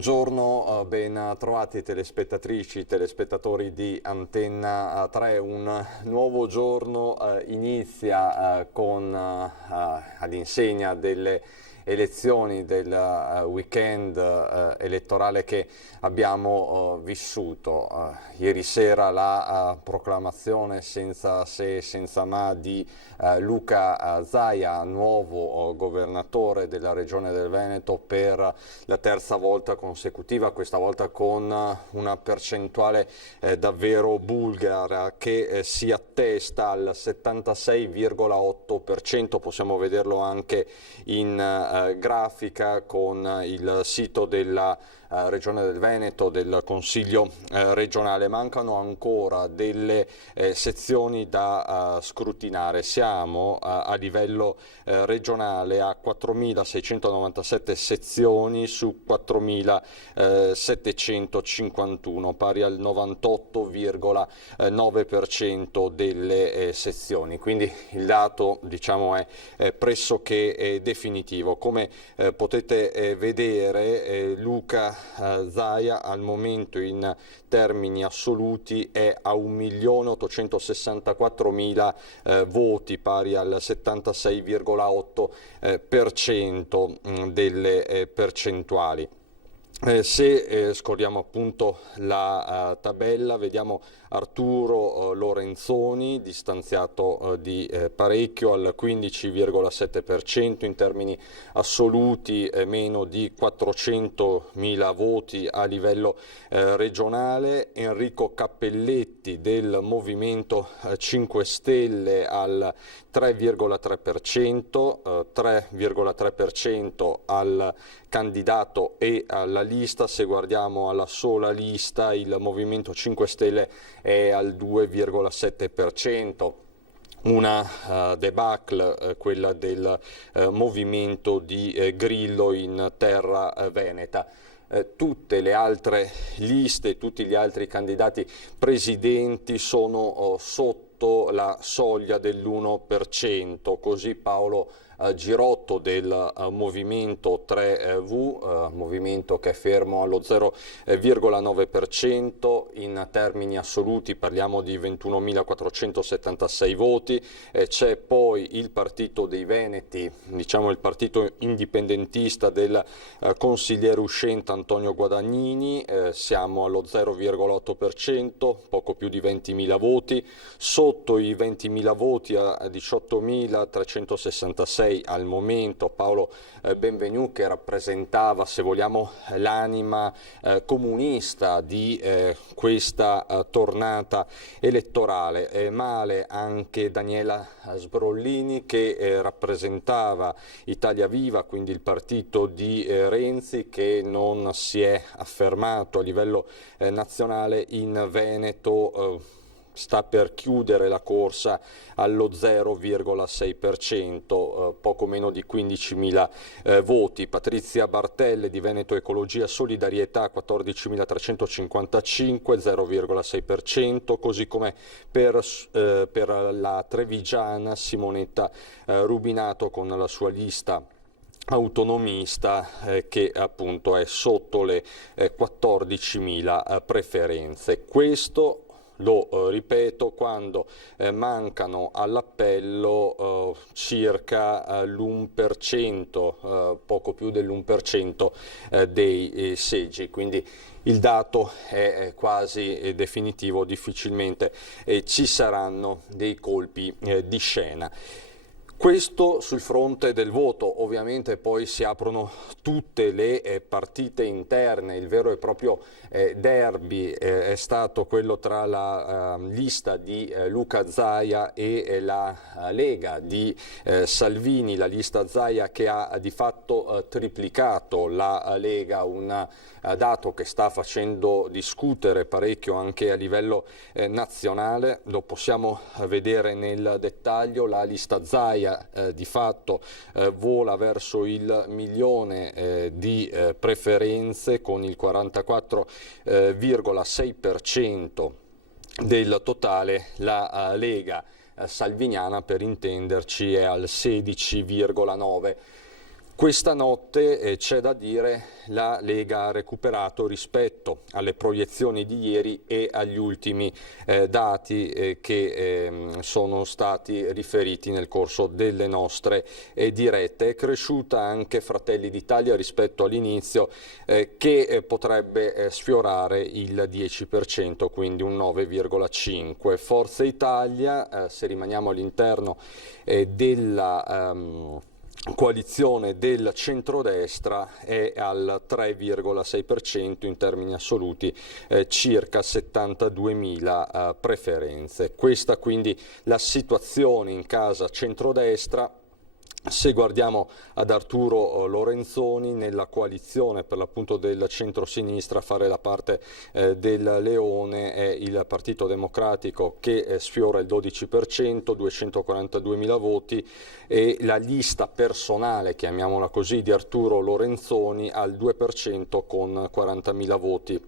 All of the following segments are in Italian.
Buongiorno, ben trovati telespettatrici, telespettatori di Antenna 3. Un nuovo giorno inizia all'insegna delle elezioni del weekend elettorale che abbiamo vissuto. Ieri sera la proclamazione senza se e senza ma di Luca Zaia, nuovo governatore della regione del Veneto per la terza volta consecutiva, questa volta con una percentuale davvero bulgara che si attesta al 76,8%. Possiamo vederlo anche in grafica con il sito della Regione del Veneto, del Consiglio regionale. Mancano ancora delle sezioni da scrutinare. Siamo a livello regionale a 4.697 sezioni su 4.751, pari al 98,9% delle sezioni. Quindi il dato, diciamo, è pressoché definitivo. Come potete vedere, Luca Zaia al momento in termini assoluti è a 1.864.000 voti, pari al 76,8% delle percentuali. Se scorriamo appunto la tabella, vediamo Arturo Lorenzoni distanziato di parecchio al 15,7%, in termini assoluti meno di 400.000 voti a livello regionale. Enrico Cappelletti del Movimento 5 Stelle al 3,3%, 3,3% al candidato e alla lista. Se guardiamo alla sola lista, il Movimento 5 Stelle è al 2,7%. Una debacle, quella del movimento di Grillo in terra veneta. Tutte le altre liste, tutti gli altri candidati presidenti sono sotto la soglia dell'1%, così Paolo Girotto del Movimento 3V, movimento che è fermo allo 0,9%, in termini assoluti parliamo di 21.476 voti. C'è poi il Partito dei Veneti, diciamo il partito indipendentista del consigliere uscente Antonio Guadagnini, siamo allo 0,8%, poco più di 20.000 voti. Sotto i 20.000 voti a 18.366 al momento Paolo Benvenu, che rappresentava, se vogliamo, l'anima comunista di questa tornata elettorale. Male anche Daniela Sbrollini, che rappresentava Italia Viva, quindi il partito di Renzi, che non si è affermato a livello nazionale in Veneto. Sta per chiudere la corsa allo 0,6%, poco meno di 15.000 voti. Patrizia Bartelle di Veneto Ecologia Solidarietà 14.355, 0,6%, così come per la trevigiana Simonetta Rubinato con la sua lista autonomista che appunto è sotto le 14.000 preferenze. Questo, lo ripeto, quando mancano all'appello circa l'1%, poco più dell'1% dei seggi, quindi il dato è quasi definitivo, difficilmente ci saranno dei colpi di scena. Questo sul fronte del voto. Ovviamente poi si aprono tutte le partite interne. Il vero e proprio derby è stato quello tra la lista di Luca Zaia e la Lega di Salvini, la lista Zaia che ha di fatto triplicato la Lega, un dato che sta facendo discutere parecchio anche a livello nazionale. Lo possiamo vedere nel dettaglio. La lista Zaia di fatto vola verso il 1.000.000 di preferenze, con il 44,6% del totale. La Lega salviniana, per intenderci, è al 16,9%. Questa notte c'è da dire la Lega ha recuperato rispetto alle proiezioni di ieri e agli ultimi dati che sono stati riferiti nel corso delle nostre dirette. È cresciuta anche Fratelli d'Italia rispetto all'inizio che potrebbe sfiorare il 10%, quindi un 9,5%. Forza Italia, se rimaniamo all'interno della coalizione del centrodestra, è al 3,6%, in termini assoluti circa 72.000 preferenze. Questa quindi la situazione in casa centrodestra. Se guardiamo ad Arturo Lorenzoni, nella coalizione per l'appunto del centro-sinistra, a fare la parte del leone è il Partito Democratico che sfiora il 12%, 242.000 voti, e la lista personale, chiamiamola così, di Arturo Lorenzoni al 2% con 40.000 voti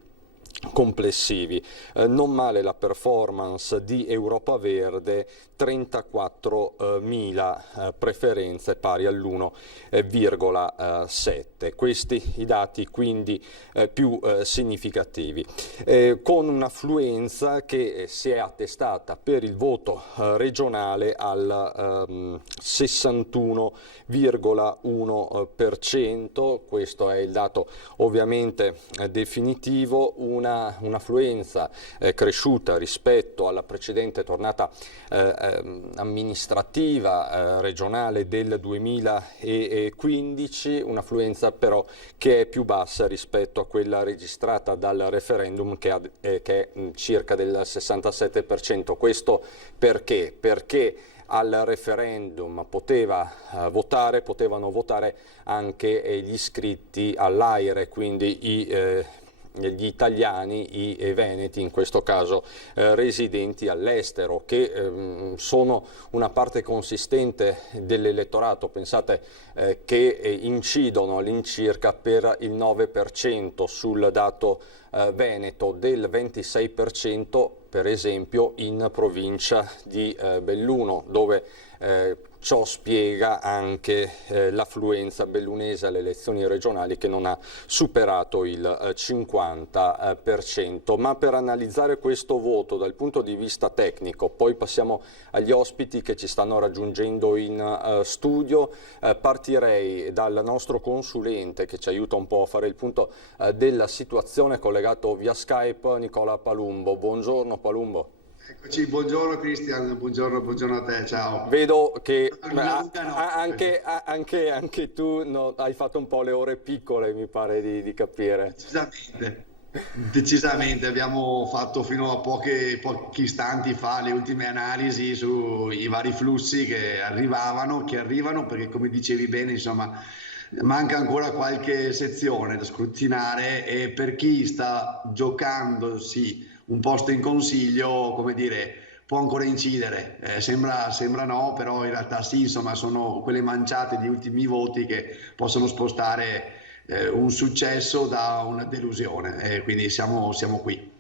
complessivi. Non male la performance di Europa Verde, 34.000 preferenze pari all'1,7. Questi i dati quindi più significativi, con un'affluenza che si è attestata per il voto regionale al 61,1%. Questo è il dato ovviamente definitivo, un'affluenza cresciuta rispetto alla precedente tornata amministrativa regionale del 2015, un'affluenza però che è più bassa rispetto a quella registrata dal referendum, che è circa del 67%. Questo perché? Perché al referendum potevano votare anche gli iscritti all'AIRE, quindi gli italiani, i veneti in questo caso, residenti all'estero, che sono una parte consistente dell'elettorato. Pensate che incidono all'incirca per il 9% sul dato veneto, del 26% per esempio in provincia di Belluno, dove ciò spiega anche l'affluenza bellunese alle elezioni regionali, che non ha superato il 50%. Ma per analizzare questo voto dal punto di vista tecnico, poi passiamo agli ospiti che ci stanno raggiungendo in studio. Partirei dal nostro consulente che ci aiuta un po' a fare il punto della situazione, collegato via Skype, Nicola Palumbo. Buongiorno Palumbo. Eccoci, buongiorno Cristian, buongiorno a te, ciao. Vedo che anche tu hai fatto un po' le ore piccole, mi pare di capire. Decisamente, abbiamo fatto fino a pochi istanti fa le ultime analisi sui vari flussi che arrivano, perché come dicevi bene, insomma, manca ancora qualche sezione da scrutinare, e per chi sta giocandosi un posto in consiglio, come dire, può ancora incidere. Sembra no, però in realtà sì, insomma, sono quelle manciate di ultimi voti che possono spostare un successo da una delusione, quindi siamo qui.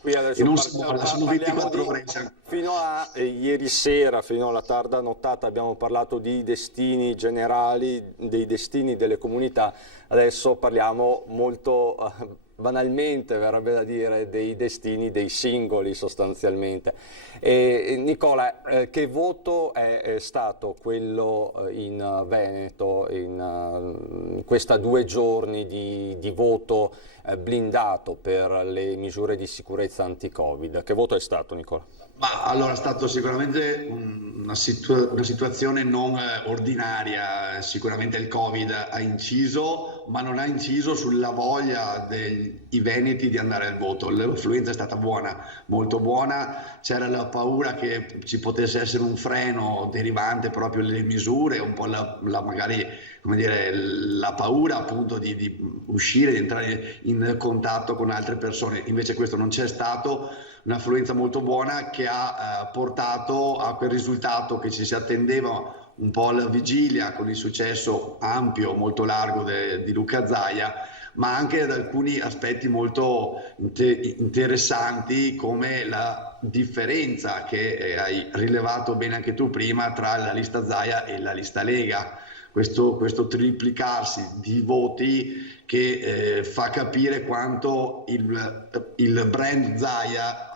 Qui adesso E non si molla, sono 24 ore. Fino a ieri sera, fino alla tarda nottata, abbiamo parlato di destini generali, dei destini delle comunità. Adesso parliamo molto banalmente, verrebbe da dire, dei destini dei singoli sostanzialmente. Nicola, che voto è stato quello in Veneto in questi 2 giorni di voto blindato per le misure di sicurezza anti-Covid? Che voto è stato, Nicola? Ma allora è stato sicuramente una situazione non ordinaria. Sicuramente il Covid ha inciso, ma non ha inciso sulla voglia dei veneti di andare al voto. L'affluenza è stata buona, molto buona. C'era la paura che ci potesse essere un freno derivante proprio dalle misure, un po' magari, come dire, la paura appunto di uscire, di entrare in contatto con altre persone. Invece questo non c'è stato. Un'affluenza molto buona che ha portato a quel risultato che ci si attendeva un po' alla vigilia, con il successo ampio, molto largo di Luca Zaia, ma anche ad alcuni aspetti molto interessanti, come la differenza che hai rilevato bene anche tu prima tra la lista Zaia e la lista Lega. questo triplicarsi di voti che fa capire quanto il brand Zaia,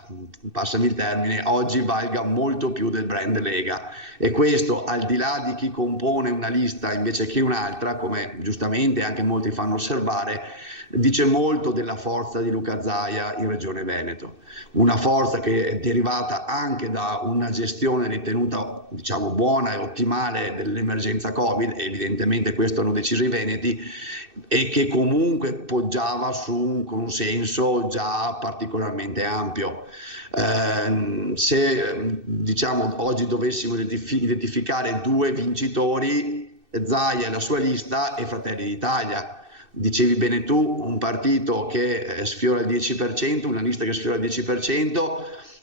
passami il termine, oggi valga molto più del brand Lega, e questo al di là di chi compone una lista invece che un'altra, come giustamente anche molti fanno osservare, dice molto della forza di Luca Zaia in Regione Veneto, una forza che è derivata anche da una gestione ritenuta, diciamo, buona e ottimale dell'emergenza Covid, e evidentemente questo hanno deciso i veneti, e che comunque poggiava su un consenso già particolarmente ampio. Se diciamo oggi dovessimo identificare due vincitori, Zaia e la sua lista e Fratelli d'Italia. Dicevi bene tu, un partito che sfiora il 10%, una lista che sfiora il 10%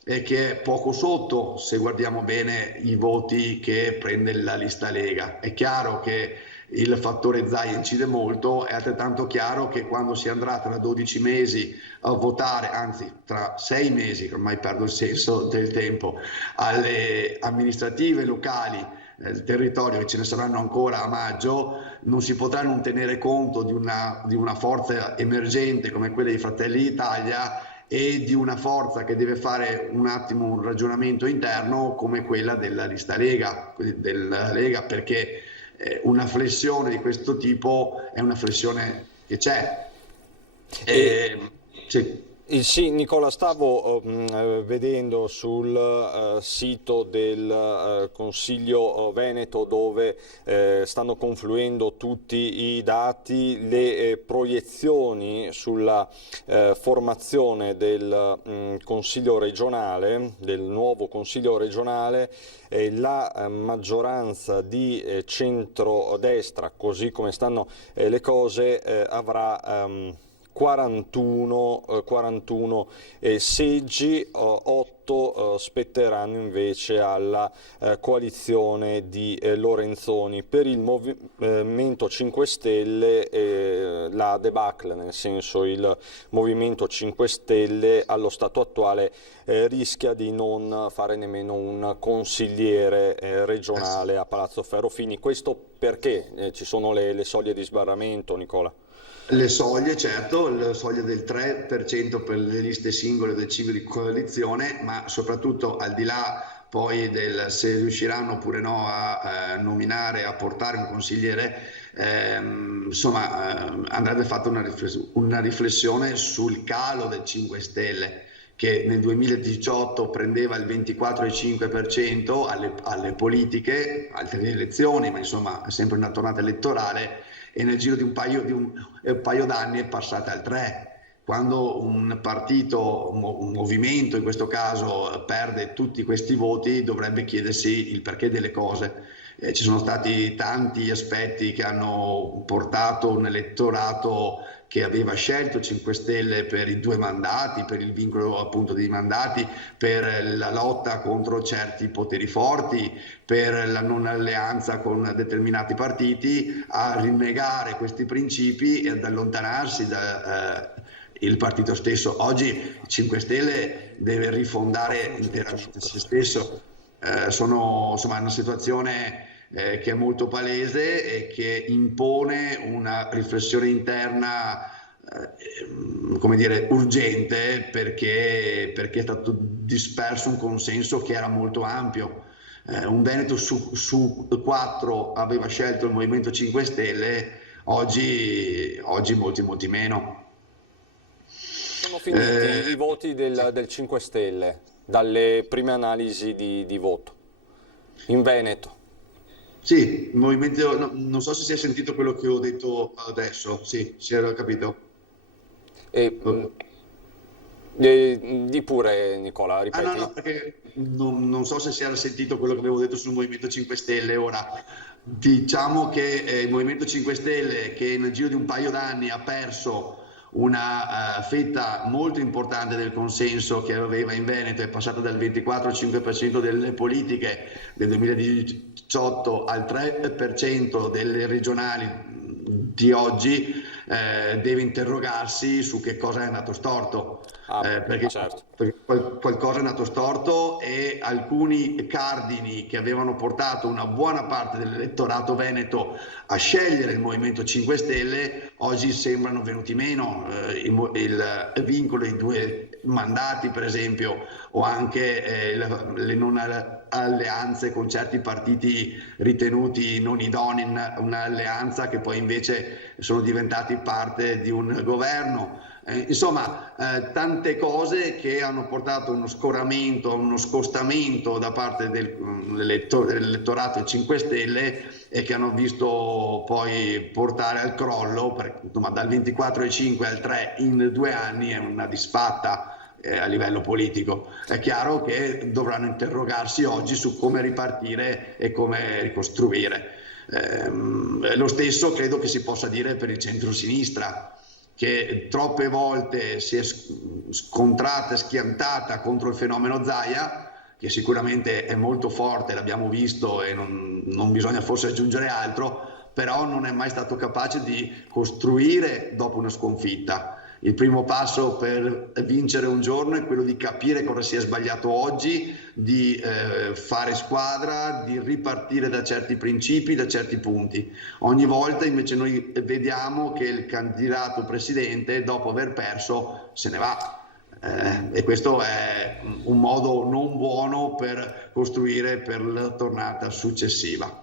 e che è poco sotto, se guardiamo bene i voti che prende la lista Lega. È chiaro che il fattore Zaia incide molto, è altrettanto chiaro che quando si andrà tra 12 mesi a votare, anzi tra 6 mesi, che ormai perdo il senso del tempo, alle amministrative locali del territorio, che ce ne saranno ancora a maggio, non si potrà non tenere conto di una forza emergente come quella di Fratelli d'Italia e di una forza che deve fare un attimo un ragionamento interno come quella della lista Lega, perché una flessione di questo tipo è una flessione che c'è. Sì. Sì, Nicola, stavo vedendo sul sito del Consiglio Veneto, dove stanno confluendo tutti i dati, le proiezioni sulla formazione del Consiglio regionale, del nuovo Consiglio regionale. La maggioranza di centrodestra, così come stanno le cose, avrà 41 seggi, 8 spetteranno invece alla coalizione di Lorenzoni. Per il Movimento 5 Stelle la debacle, nel senso il Movimento 5 Stelle allo stato attuale rischia di non fare nemmeno un consigliere regionale a Palazzo Ferrofini. Questo perché ci sono le soglie di sbarramento, Nicola? Le soglie, certo, la soglia del 3% per le liste singole del ciclo di coalizione, ma soprattutto al di là poi del se riusciranno oppure no a nominare, a portare un consigliere, andrebbe fatta una riflessione sul calo del 5 Stelle, che nel 2018 prendeva il 24,5% alle politiche, altre elezioni, ma insomma è sempre una tornata elettorale, e nel giro di un paio d'anni è passata al 3%. Quando un partito, un movimento in questo caso, perde tutti questi voti, dovrebbe chiedersi il perché delle cose. Ci sono stati tanti aspetti che hanno portato un elettorato che aveva scelto 5 Stelle per i 2 mandati, per il vincolo appunto dei mandati, per la lotta contro certi poteri forti, per la non alleanza con determinati partiti, a rinnegare questi principi e ad allontanarsi da il partito stesso. Oggi 5 Stelle deve rifondare interamente se stesso. Sono insomma una situazione che è molto palese e che impone una riflessione interna come dire urgente, perché è stato disperso un consenso che era molto ampio. Un Veneto su 4 aveva scelto il Movimento 5 Stelle, oggi molti meno. Sono finiti i voti del 5 Stelle dalle prime analisi di voto in Veneto. Sì, il movimento, non so se si è sentito quello che ho detto adesso, sì, si era capito. Di pure, Nicola, ripeti. No, perché non so se si era sentito quello che avevo detto sul Movimento 5 Stelle. Ora, diciamo che il Movimento 5 Stelle, che nel giro di un paio d'anni ha perso una fetta molto importante del consenso che aveva in Veneto, è passata dal 24,5% delle politiche del 2018 al 3% delle regionali di oggi, deve interrogarsi su che cosa è andato storto. Certo. Perché qualcosa è andato storto e alcuni cardini che avevano portato una buona parte dell'elettorato veneto a scegliere il Movimento 5 Stelle oggi sembrano venuti meno. Il vincolo dei 2 mandati, per esempio, o anche le non alleanze con certi partiti ritenuti non idonei in un'alleanza che poi invece sono diventati parte di un governo. Insomma, tante cose che hanno portato uno scoramento, uno scostamento da parte dell'elettorato 5 Stelle e che hanno visto poi portare al crollo, insomma, dal 24,5 al 3 in 2 anni è una disfatta a livello politico. È chiaro che dovranno interrogarsi oggi su come ripartire e come ricostruire. Lo stesso credo che si possa dire per il centro-sinistra, che troppe volte si è scontrata e schiantata contro il fenomeno Zaia, che sicuramente è molto forte, l'abbiamo visto e non bisogna forse aggiungere altro, però non è mai stato capace di costruire dopo una sconfitta. Il primo passo per vincere un giorno è quello di capire cosa si è sbagliato oggi, di fare squadra, di ripartire da certi principi, da certi punti. Ogni volta invece noi vediamo che il candidato presidente, dopo aver perso, se ne va. E questo è un modo non buono per costruire per la tornata successiva.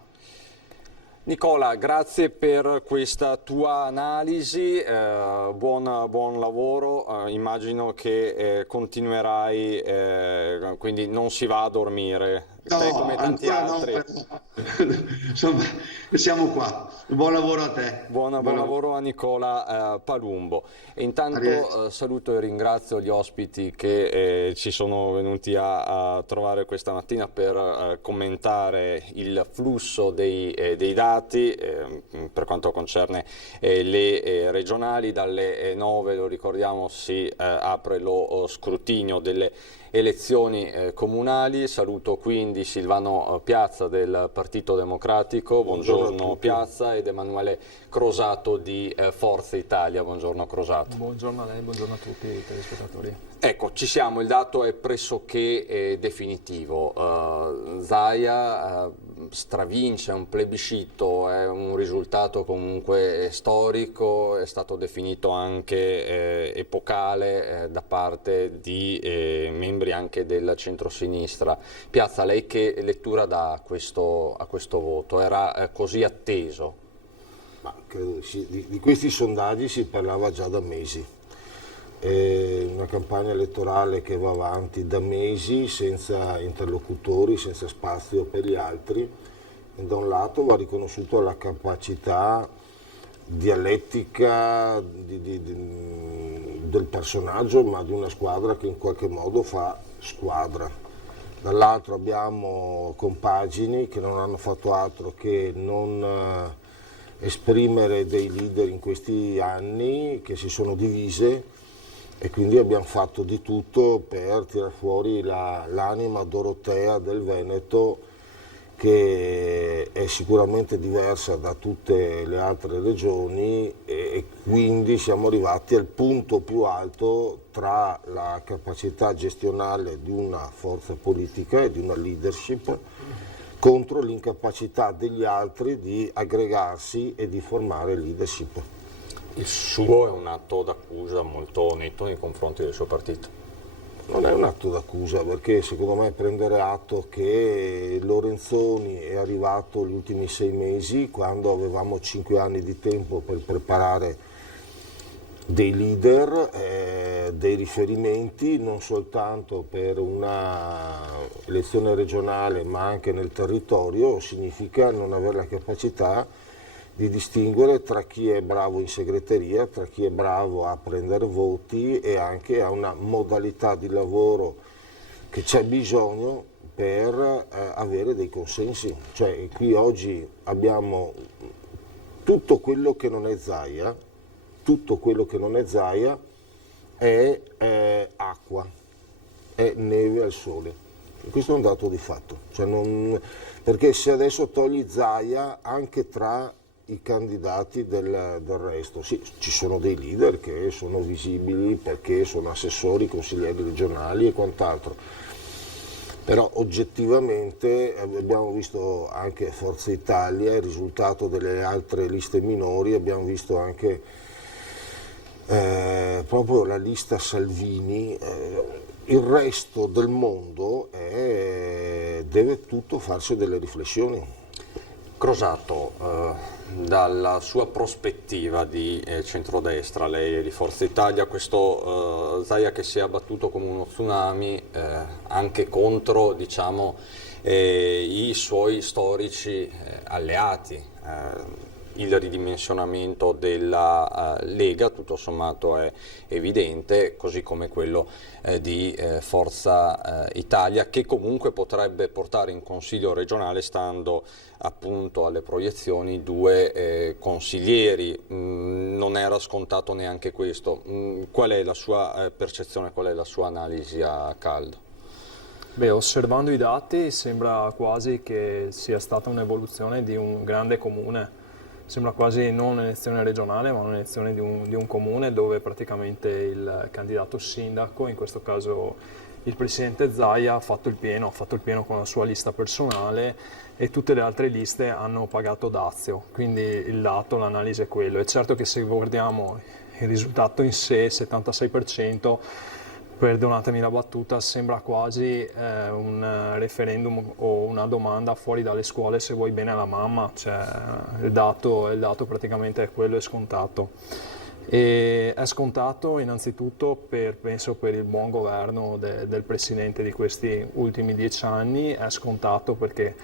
Nicola, grazie per questa tua analisi, buon lavoro, immagino che continuerai, quindi non si va a dormire. No, Come tanti altri. No, insomma, siamo qua. Buon lavoro a te. Buon lavoro a Nicola Palumbo. E intanto saluto e ringrazio gli ospiti che ci sono venuti a trovare questa mattina per commentare il flusso dei dati per quanto concerne le regionali. Dalle 9, lo ricordiamo, si apre lo scrutinio delle elezioni comunali. Saluto quindi Silvano Piazza del Partito Democratico, buongiorno Piazza, ed Emanuele Crosato di Forza Italia, buongiorno Crosato. Buongiorno a lei, buongiorno a tutti i telespettatori. Ecco, ci siamo, il dato è pressoché definitivo. Zaia stravince un plebiscito, è un risultato comunque storico, è stato definito anche epocale da parte di membri anche del centrosinistra. Piazza, lei che lettura dà a questo voto? Era così atteso? Ma credo di questi sondaggi si parlava già da mesi. È una campagna elettorale che va avanti da mesi senza interlocutori, senza spazio per gli altri, e da un lato va riconosciuto la capacità dialettica del personaggio, ma di una squadra che in qualche modo fa squadra. Dall'altro abbiamo compagini che non hanno fatto altro che non esprimere dei leader in questi anni, che si sono divise, e quindi abbiamo fatto di tutto per tirar fuori l'anima dorotea del Veneto, che è sicuramente diversa da tutte le altre regioni, e quindi siamo arrivati al punto più alto tra la capacità gestionale di una forza politica e di una leadership contro l'incapacità degli altri di aggregarsi e di formare leadership. Il suo è un atto d'accusa molto netto nei confronti del suo partito. Non è un atto d'accusa, perché secondo me prendere atto che Lorenzoni è arrivato gli ultimi 6 mesi, quando avevamo 5 anni di tempo per preparare dei leader, dei riferimenti, non soltanto per una elezione regionale ma anche nel territorio, significa non avere la capacità di distinguere tra chi è bravo in segreteria, tra chi è bravo a prendere voti e anche a una modalità di lavoro che c'è bisogno per avere dei consensi. Cioè, qui oggi abbiamo tutto quello che non è Zaia, tutto quello che non è Zaia è acqua, è neve al sole. E questo è un dato di fatto, cioè perché se adesso togli Zaia, anche tra i candidati del resto. Sì, ci sono dei leader che sono visibili perché sono assessori, consiglieri regionali e quant'altro, però oggettivamente abbiamo visto anche Forza Italia, il risultato delle altre liste minori, abbiamo visto anche proprio la lista Salvini. Il resto del mondo deve tutto farsi delle riflessioni. Crosato, dalla sua prospettiva di centrodestra, lei di Forza Italia, questo Zaia che si è abbattuto come uno tsunami anche contro, diciamo, i suoi storici alleati. Il ridimensionamento della Lega tutto sommato è evidente, così come quello di Forza Italia, che comunque potrebbe portare in Consiglio regionale, stando appunto alle proiezioni, 2 consiglieri. Non era scontato neanche questo. Qual è la sua percezione, qual è la sua analisi a caldo? Beh, osservando i dati sembra quasi che sia stata un'evoluzione di un grande comune. Sembra quasi non un'elezione regionale, ma un'elezione di un comune, dove praticamente il candidato sindaco, in questo caso il presidente Zaia, ha fatto il pieno con la sua lista personale, e tutte le altre liste hanno pagato dazio. Quindi il dato, l'analisi è quello. È certo che se guardiamo il risultato in sé, 76%, perdonatemi la battuta, sembra quasi un referendum o una domanda fuori dalle scuole: se vuoi bene alla mamma. Cioè, il dato praticamente è quello, è scontato. E è scontato innanzitutto penso per il buon governo del Presidente di questi ultimi 10 anni, è scontato perché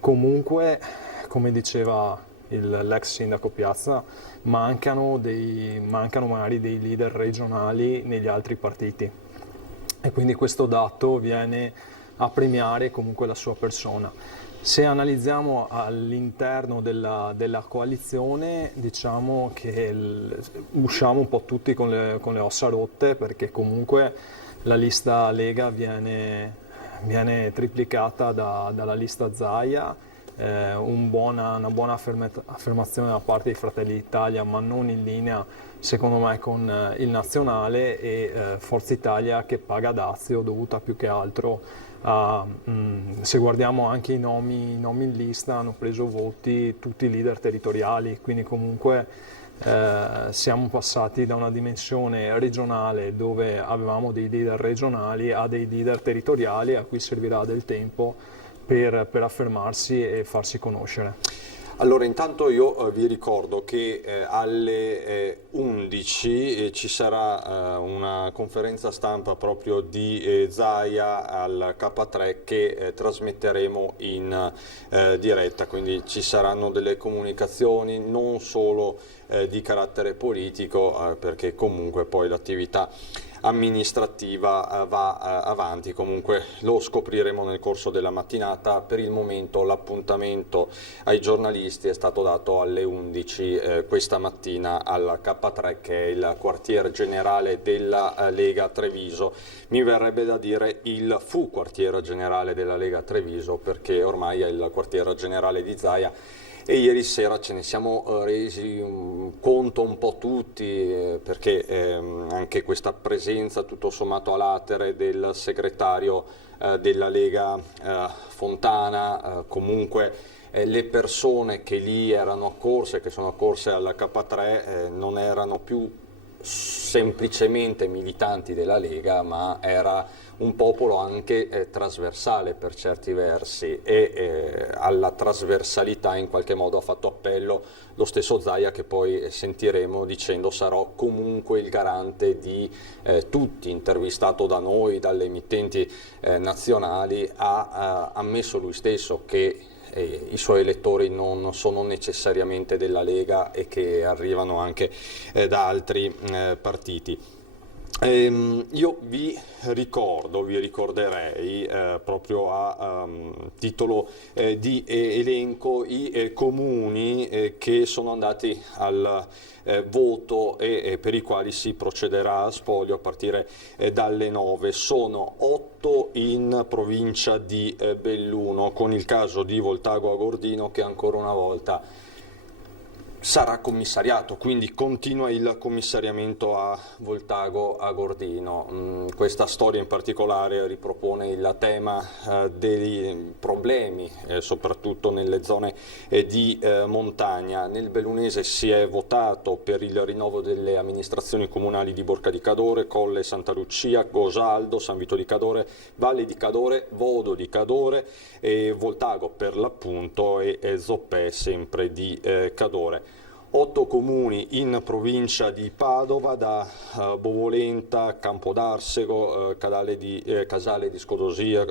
comunque, come diceva l'ex sindaco Piazza, mancano magari dei leader regionali negli altri partiti, e quindi questo dato viene a premiare comunque la sua persona. Se analizziamo all'interno della coalizione, diciamo che usciamo un po' tutti con le ossa rotte, perché comunque la lista Lega viene triplicata dalla lista Zaia. Una buona affermazione da parte di Fratelli d'Italia, ma non in linea secondo me con il nazionale, e Forza Italia che paga dazio, dovuta più che altro se guardiamo anche i nomi in lista, hanno preso voti tutti i leader territoriali, quindi comunque siamo passati da una dimensione regionale, dove avevamo dei leader regionali, a dei leader territoriali a cui servirà del tempo per affermarsi e farsi conoscere. Allora, intanto io vi ricordo che alle 11 ci sarà una conferenza stampa proprio di Zaia al K3 che trasmetteremo in diretta, quindi ci saranno delle comunicazioni non solo di carattere politico, perché comunque poi l'attività amministrativa va avanti. Comunque lo scopriremo nel corso della mattinata. Per il momento l'appuntamento ai giornalisti è stato dato alle 11 questa mattina al K3, che è il quartier generale della Lega Treviso. Mi verrebbe da dire il fu quartier generale della Lega Treviso, perché ormai è il quartier generale di Zaia. E ieri sera ce ne siamo resi conto un po' tutti, perché anche questa presenza tutto sommato a latere del segretario della Lega Fontana, comunque le persone che lì erano accorse, che sono accorse alla K3, non erano più semplicemente militanti della Lega, ma era un popolo anche trasversale per certi versi, e alla trasversalità in qualche modo ha fatto appello lo stesso Zaia, che poi sentiremo dicendo: sarò comunque il garante di tutti. Intervistato da noi, dalle emittenti nazionali, ha ammesso lui stesso che i suoi elettori non sono necessariamente della Lega e che arrivano anche da altri partiti. Io vi ricorderei proprio a titolo di elenco i comuni che sono andati al voto e per i quali si procederà a spoglio a partire dalle 9. Sono 8 in provincia di Belluno, con il caso di Voltago Agordino, che ancora una volta sarà commissariato, quindi continua il commissariamento a Voltago, a Gordino. Questa storia in particolare ripropone il tema dei problemi, soprattutto nelle zone di montagna. Nel Bellunese si è votato per il rinnovo delle amministrazioni comunali di Borca di Cadore, Colle Santa Lucia, Gosaldo, San Vito di Cadore, Valle di Cadore, Vodo di Cadore e Voltago per l'appunto e Zoppè sempre di Cadore. 8 comuni in provincia di Padova, da Bovolenta, Campodarsego, Casale di Scodosia,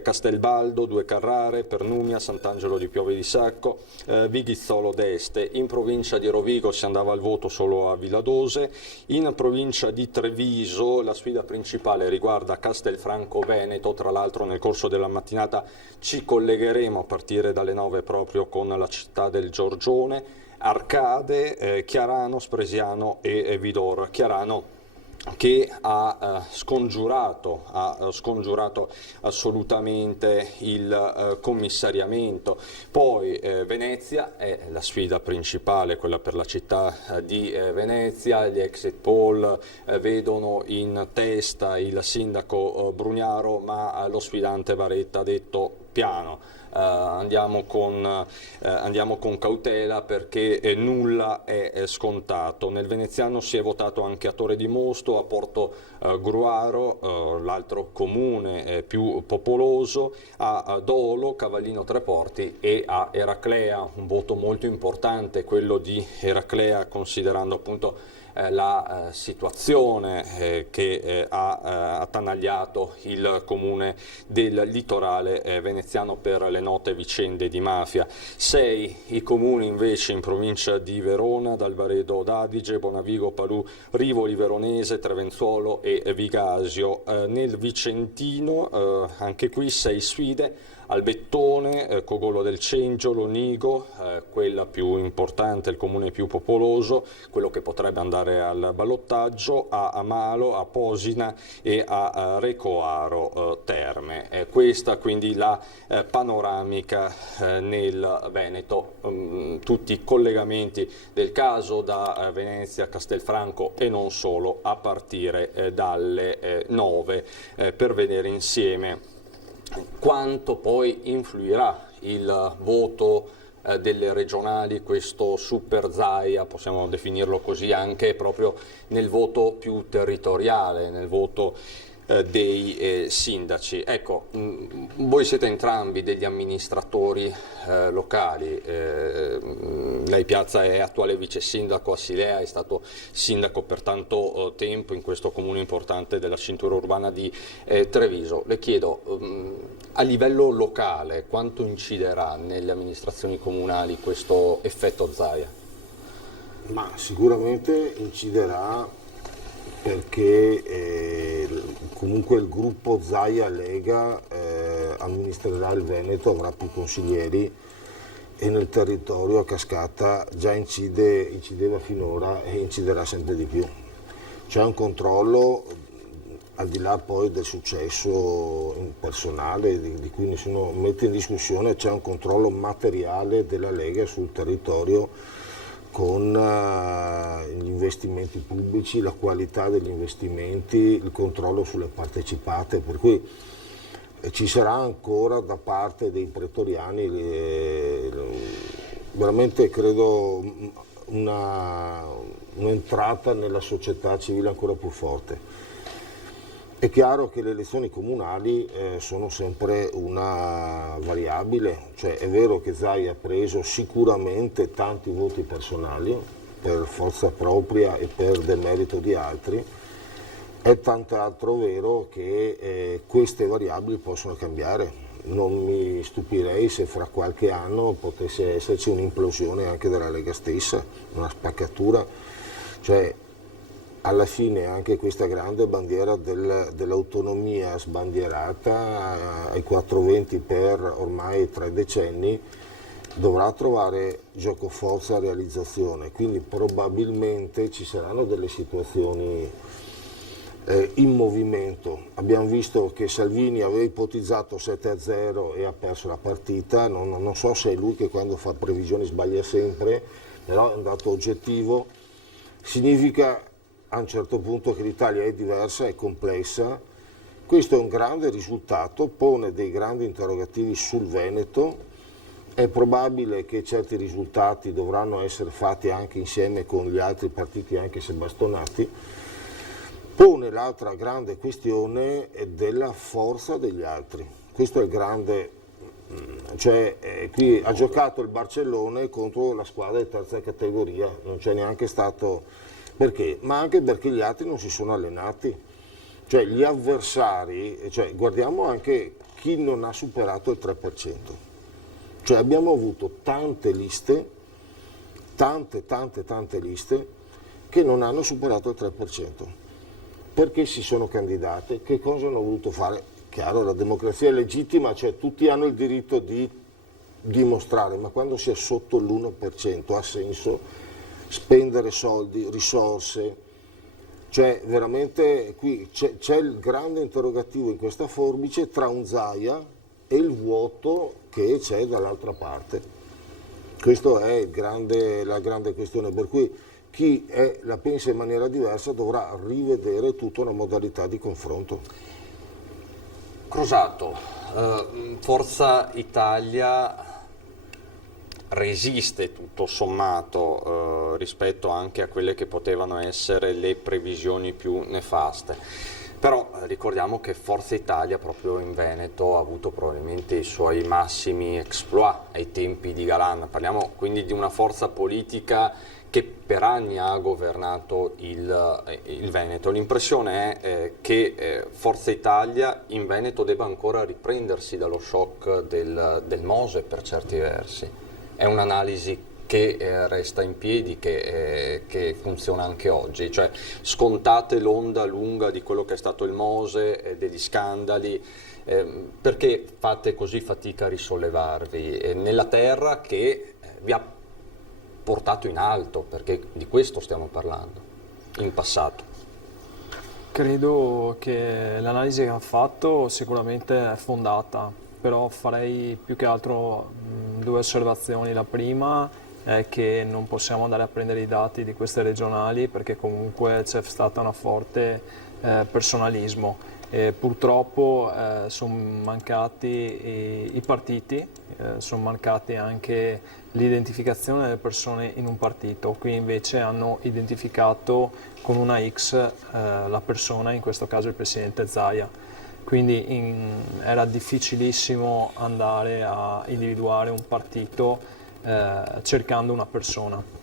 Castelbaldo, Due Carrare, Pernumia, Sant'Angelo di Piove di Sacco, Vighizzolo d'Este. In provincia di Rovigo si andava al voto solo a Villadose. In provincia di Treviso la sfida principale riguarda Castelfranco Veneto. Tra l'altro nel corso della mattinata ci collegheremo a partire dalle 9 proprio con la città del Giorgione, Arcade, Chiarano, Spresiano e Vidor. Chiarano che ha scongiurato assolutamente il commissariamento. Poi Venezia è la sfida principale, quella per la città di Venezia. Gli exit poll vedono in testa il sindaco Brugnaro, ma lo sfidante Baretta ha detto piano. Andiamo con cautela perché nulla è scontato. Nel veneziano si è votato anche a Torre di Mosto, a Porto Gruaro, l'altro comune più popoloso, a Dolo, Cavallino Treporti e a Eraclea. Un voto molto importante quello di Eraclea, considerando appunto la situazione che ha attanagliato il comune del litorale veneziano per le note vicende di mafia. 6 i comuni invece in provincia di Verona, Dalbaredo d'Adige, Bonavigo, Palù, Rivoli Veronese, Trevenzuolo e Vigasio. Nel Vicentino anche qui 6 sfide: Albettone, Cogolo del Cengio, Lonigo, quella più importante, il comune più popoloso, quello che potrebbe andare al ballottaggio, a Amalo, a Posina e a Recoaro Terme. Questa quindi la panoramica nel Veneto. Tutti i collegamenti del caso da Venezia a Castelfranco e non solo, a partire dalle 9 per vedere insieme quanto poi influirà il voto delle regionali, questo super Zaia, possiamo definirlo così, anche proprio nel voto più territoriale, nel voto dei sindaci. Ecco, voi siete entrambi degli amministratori locali. Lei Piazza è attuale vice sindaco a Silea, è stato sindaco per tanto tempo in questo comune importante della cintura urbana di Treviso. Le chiedo, a livello locale, quanto inciderà nelle amministrazioni comunali questo effetto Zaia? Ma sicuramente inciderà, perché comunque il gruppo Zaia Lega amministrerà il Veneto, avrà più consiglieri e nel territorio a cascata già incideva finora e inciderà sempre di più. C'è un controllo, al di là poi del successo personale di cui nessuno mette in discussione, c'è un controllo materiale della Lega sul territorio, con gli investimenti pubblici, la qualità degli investimenti, il controllo sulle partecipate, per cui ci sarà ancora da parte dei pretoriani veramente credo un'entrata nella società civile ancora più forte. È chiaro che le elezioni comunali sono sempre una variabile, cioè è vero che Zaia ha preso sicuramente tanti voti personali per forza propria e per demerito di altri, è tant'altro vero che queste variabili possono cambiare. Non mi stupirei se fra qualche anno potesse esserci un'implosione anche della Lega stessa, una spaccatura, cioè alla fine anche questa grande bandiera dell'autonomia sbandierata ai 420 per ormai 3 decenni dovrà trovare giocoforza realizzazione, quindi probabilmente ci saranno delle situazioni in movimento. Abbiamo visto che Salvini aveva ipotizzato 7-0 e ha perso la partita, non so se è lui che quando fa previsioni sbaglia sempre, però è un dato oggettivo. Significa a un certo punto che l'Italia è diversa, è complessa. Questo è un grande risultato, pone dei grandi interrogativi sul Veneto. È probabile che certi risultati dovranno essere fatti anche insieme con gli altri partiti, anche se bastonati. Pone l'altra grande questione della forza degli altri. Questo è il grande, cioè qui ha giocato il Barcellona contro la squadra di terza categoria, non c'è neanche stato, perché? Ma anche perché gli altri non si sono allenati, cioè gli avversari, cioè guardiamo anche chi non ha superato il 3%, cioè abbiamo avuto tante liste, tante liste che non hanno superato il 3%. Perché si sono candidate? Che cosa hanno voluto fare? Chiaro, la democrazia è legittima, cioè tutti hanno il diritto di dimostrare, ma quando si è sotto l'1% ha senso spendere soldi, risorse, cioè veramente qui c'è il grande interrogativo in questa forbice tra un Zaia e il vuoto che c'è dall'altra parte. Questa è la grande questione, per cui chi la pensa in maniera diversa dovrà rivedere tutta una modalità di confronto. Crosato, Forza Italia resiste tutto sommato rispetto anche a quelle che potevano essere le previsioni più nefaste. Però ricordiamo che Forza Italia proprio in Veneto ha avuto probabilmente i suoi massimi exploit ai tempi di Galan. Parliamo quindi di una forza politica che per anni ha governato il Veneto. L'impressione è che Forza Italia in Veneto debba ancora riprendersi dallo shock del Mose per certi versi. È un'analisi che resta in piedi, che funziona anche oggi, cioè scontate l'onda lunga di quello che è stato il Mose, degli scandali, perché fate così fatica a risollevarvi nella terra che vi ha portato in alto, perché di questo stiamo parlando, in passato. Credo che l'analisi che ha fatto sicuramente è fondata, però farei più che altro due osservazioni. La prima è che non possiamo andare a prendere i dati di queste regionali perché comunque c'è stato un forte personalismo. Purtroppo sono mancati i partiti, sono mancati anche l'identificazione delle persone in un partito. Qui invece hanno identificato con una X la persona, in questo caso il presidente Zaia. Quindi era difficilissimo andare a individuare un partito cercando una persona.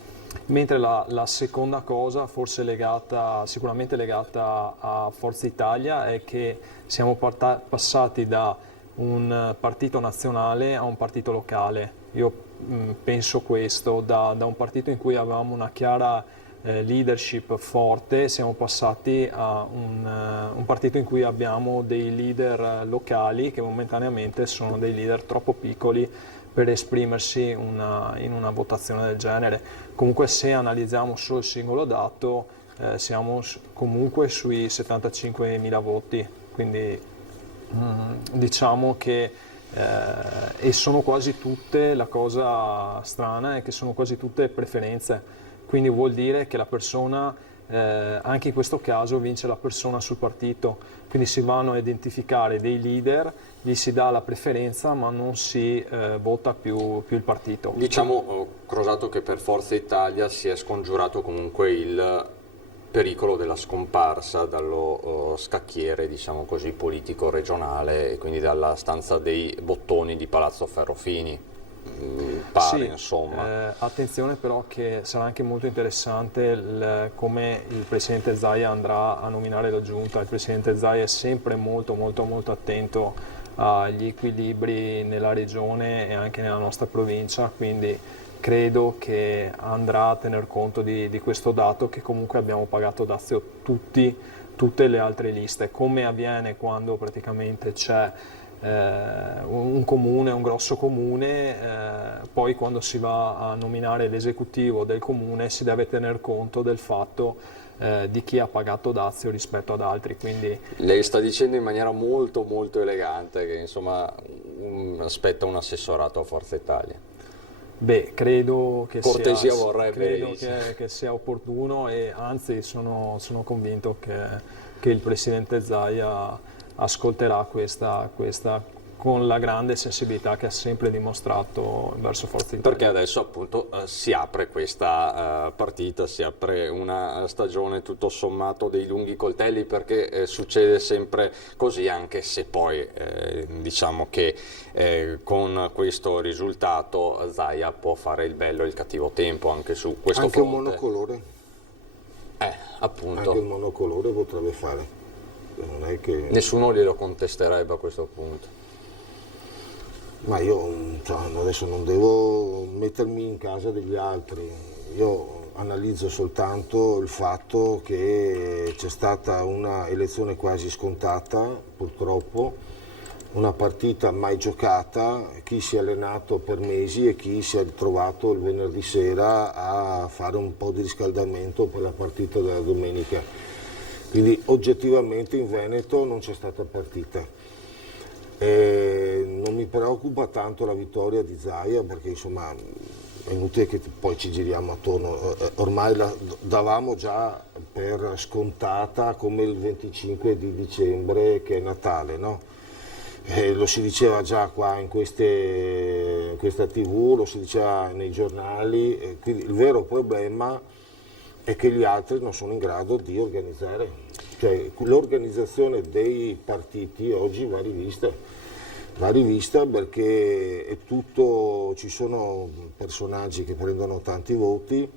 Mentre la seconda cosa, forse sicuramente legata a Forza Italia, è che siamo passati da un partito nazionale a un partito locale. Io penso questo, da un partito in cui avevamo una chiara leadership forte, siamo passati a un partito in cui abbiamo dei leader locali che momentaneamente sono dei leader troppo piccoli per esprimersi in una votazione del genere. Comunque se analizziamo solo il singolo dato siamo comunque sui 75.000 voti, quindi diciamo che e sono quasi tutte, la cosa strana è che sono quasi tutte preferenze, quindi vuol dire che la persona, anche in questo caso vince la persona sul partito, quindi si vanno a identificare dei leader, gli si dà la preferenza ma non si vota più il partito. Diciamo, Crosato, che per Forza Italia si è scongiurato comunque il pericolo della scomparsa dallo scacchiere, diciamo così, politico regionale e quindi dalla stanza dei bottoni di Palazzo Ferrofini. Pare, sì, insomma. Attenzione però che sarà anche molto interessante come il presidente Zaia andrà a nominare la giunta. Il presidente Zaia è sempre molto attento agli equilibri nella regione e anche nella nostra provincia, quindi credo che andrà a tener conto di questo dato, che comunque abbiamo pagato dazio tutte le altre liste, come avviene quando praticamente c'è un comune, un grosso comune, poi quando si va a nominare l'esecutivo del comune si deve tener conto del fatto di chi ha pagato dazio rispetto ad altri. Quindi Lei sta dicendo in maniera molto molto elegante che insomma aspetta un assessorato a Forza Italia. credo che Cortesia vorrebbe, che sia opportuno, e anzi sono convinto che il Presidente Zaia ascolterà questa con la grande sensibilità che ha sempre dimostrato verso Forza Italia. Perché adesso appunto si apre questa partita, si apre una stagione tutto sommato dei lunghi coltelli, perché succede sempre così, anche se poi diciamo che con questo risultato Zaia può fare il bello e il cattivo tempo anche su questo Anche fronte. un monocolore. Appunto. Anche il monocolore potrebbe fare. Non è che... Nessuno glielo contesterebbe a questo punto. Ma io adesso non devo mettermi in casa degli altri, io analizzo soltanto il fatto che c'è stata una elezione quasi scontata, purtroppo, una partita mai giocata, chi si è allenato per mesi e chi si è ritrovato il venerdì sera a fare un po' di riscaldamento per la partita della domenica. Quindi oggettivamente in Veneto non c'è stata partita. Non mi preoccupa tanto la vittoria di Zaia, perché insomma è inutile che poi ci giriamo attorno, ormai la davamo già per scontata come il 25 di dicembre che è Natale, no? Lo si diceva già qua in questa TV, lo si diceva nei giornali, quindi il vero problema è che gli altri non sono in grado di organizzare. Cioè, l'organizzazione dei partiti oggi va rivista perché è tutto, ci sono personaggi che prendono tanti voti,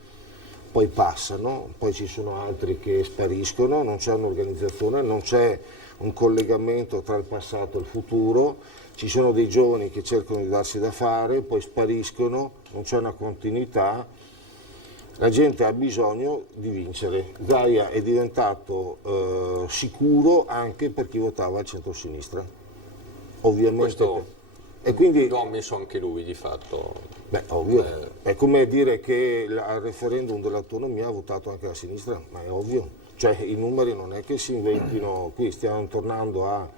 poi passano, poi ci sono altri che spariscono, non c'è un'organizzazione, non c'è un collegamento tra il passato e il futuro, ci sono dei giovani che cercano di darsi da fare, poi spariscono, non c'è una continuità. La gente ha bisogno di vincere. Zaia è diventato sicuro anche per chi votava al centro-sinistra, ovviamente. Questo e quindi, lo ha ammesso anche lui di fatto. beh, ovvio. È come dire che al referendum dell'autonomia ha votato anche la sinistra, ma è ovvio. Cioè i numeri non è che si inventino qui, stiamo tornando alla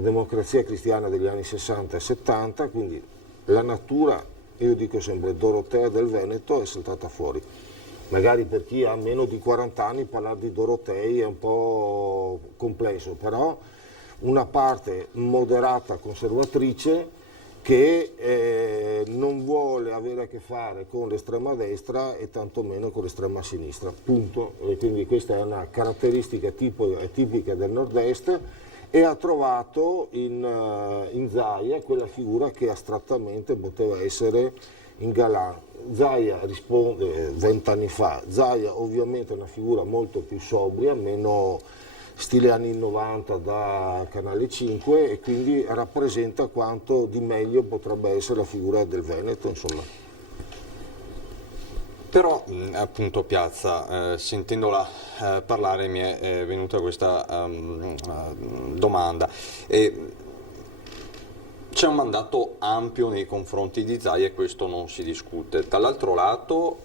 democrazia cristiana degli anni 60 e 70, quindi la natura, io dico sempre, Dorotea del Veneto è saltata fuori. Magari per chi ha meno di 40 anni parlare di Dorotei è un po' complesso, però una parte moderata conservatrice che non vuole avere a che fare con l'estrema destra e tantomeno con l'estrema sinistra, punto. E quindi questa è una caratteristica tipica del nord-est, e ha trovato in Zaia quella figura che astrattamente poteva essere in Galan. Zaia risponde 20 anni fa, Zaia ovviamente è una figura molto più sobria, meno stile anni 90 da Canale 5, e quindi rappresenta quanto di meglio potrebbe essere la figura del Veneto, insomma. Però appunto Piazza, sentendola parlare mi è venuta questa domanda. C'è un mandato ampio nei confronti di Zaia e questo non si discute. Dall'altro lato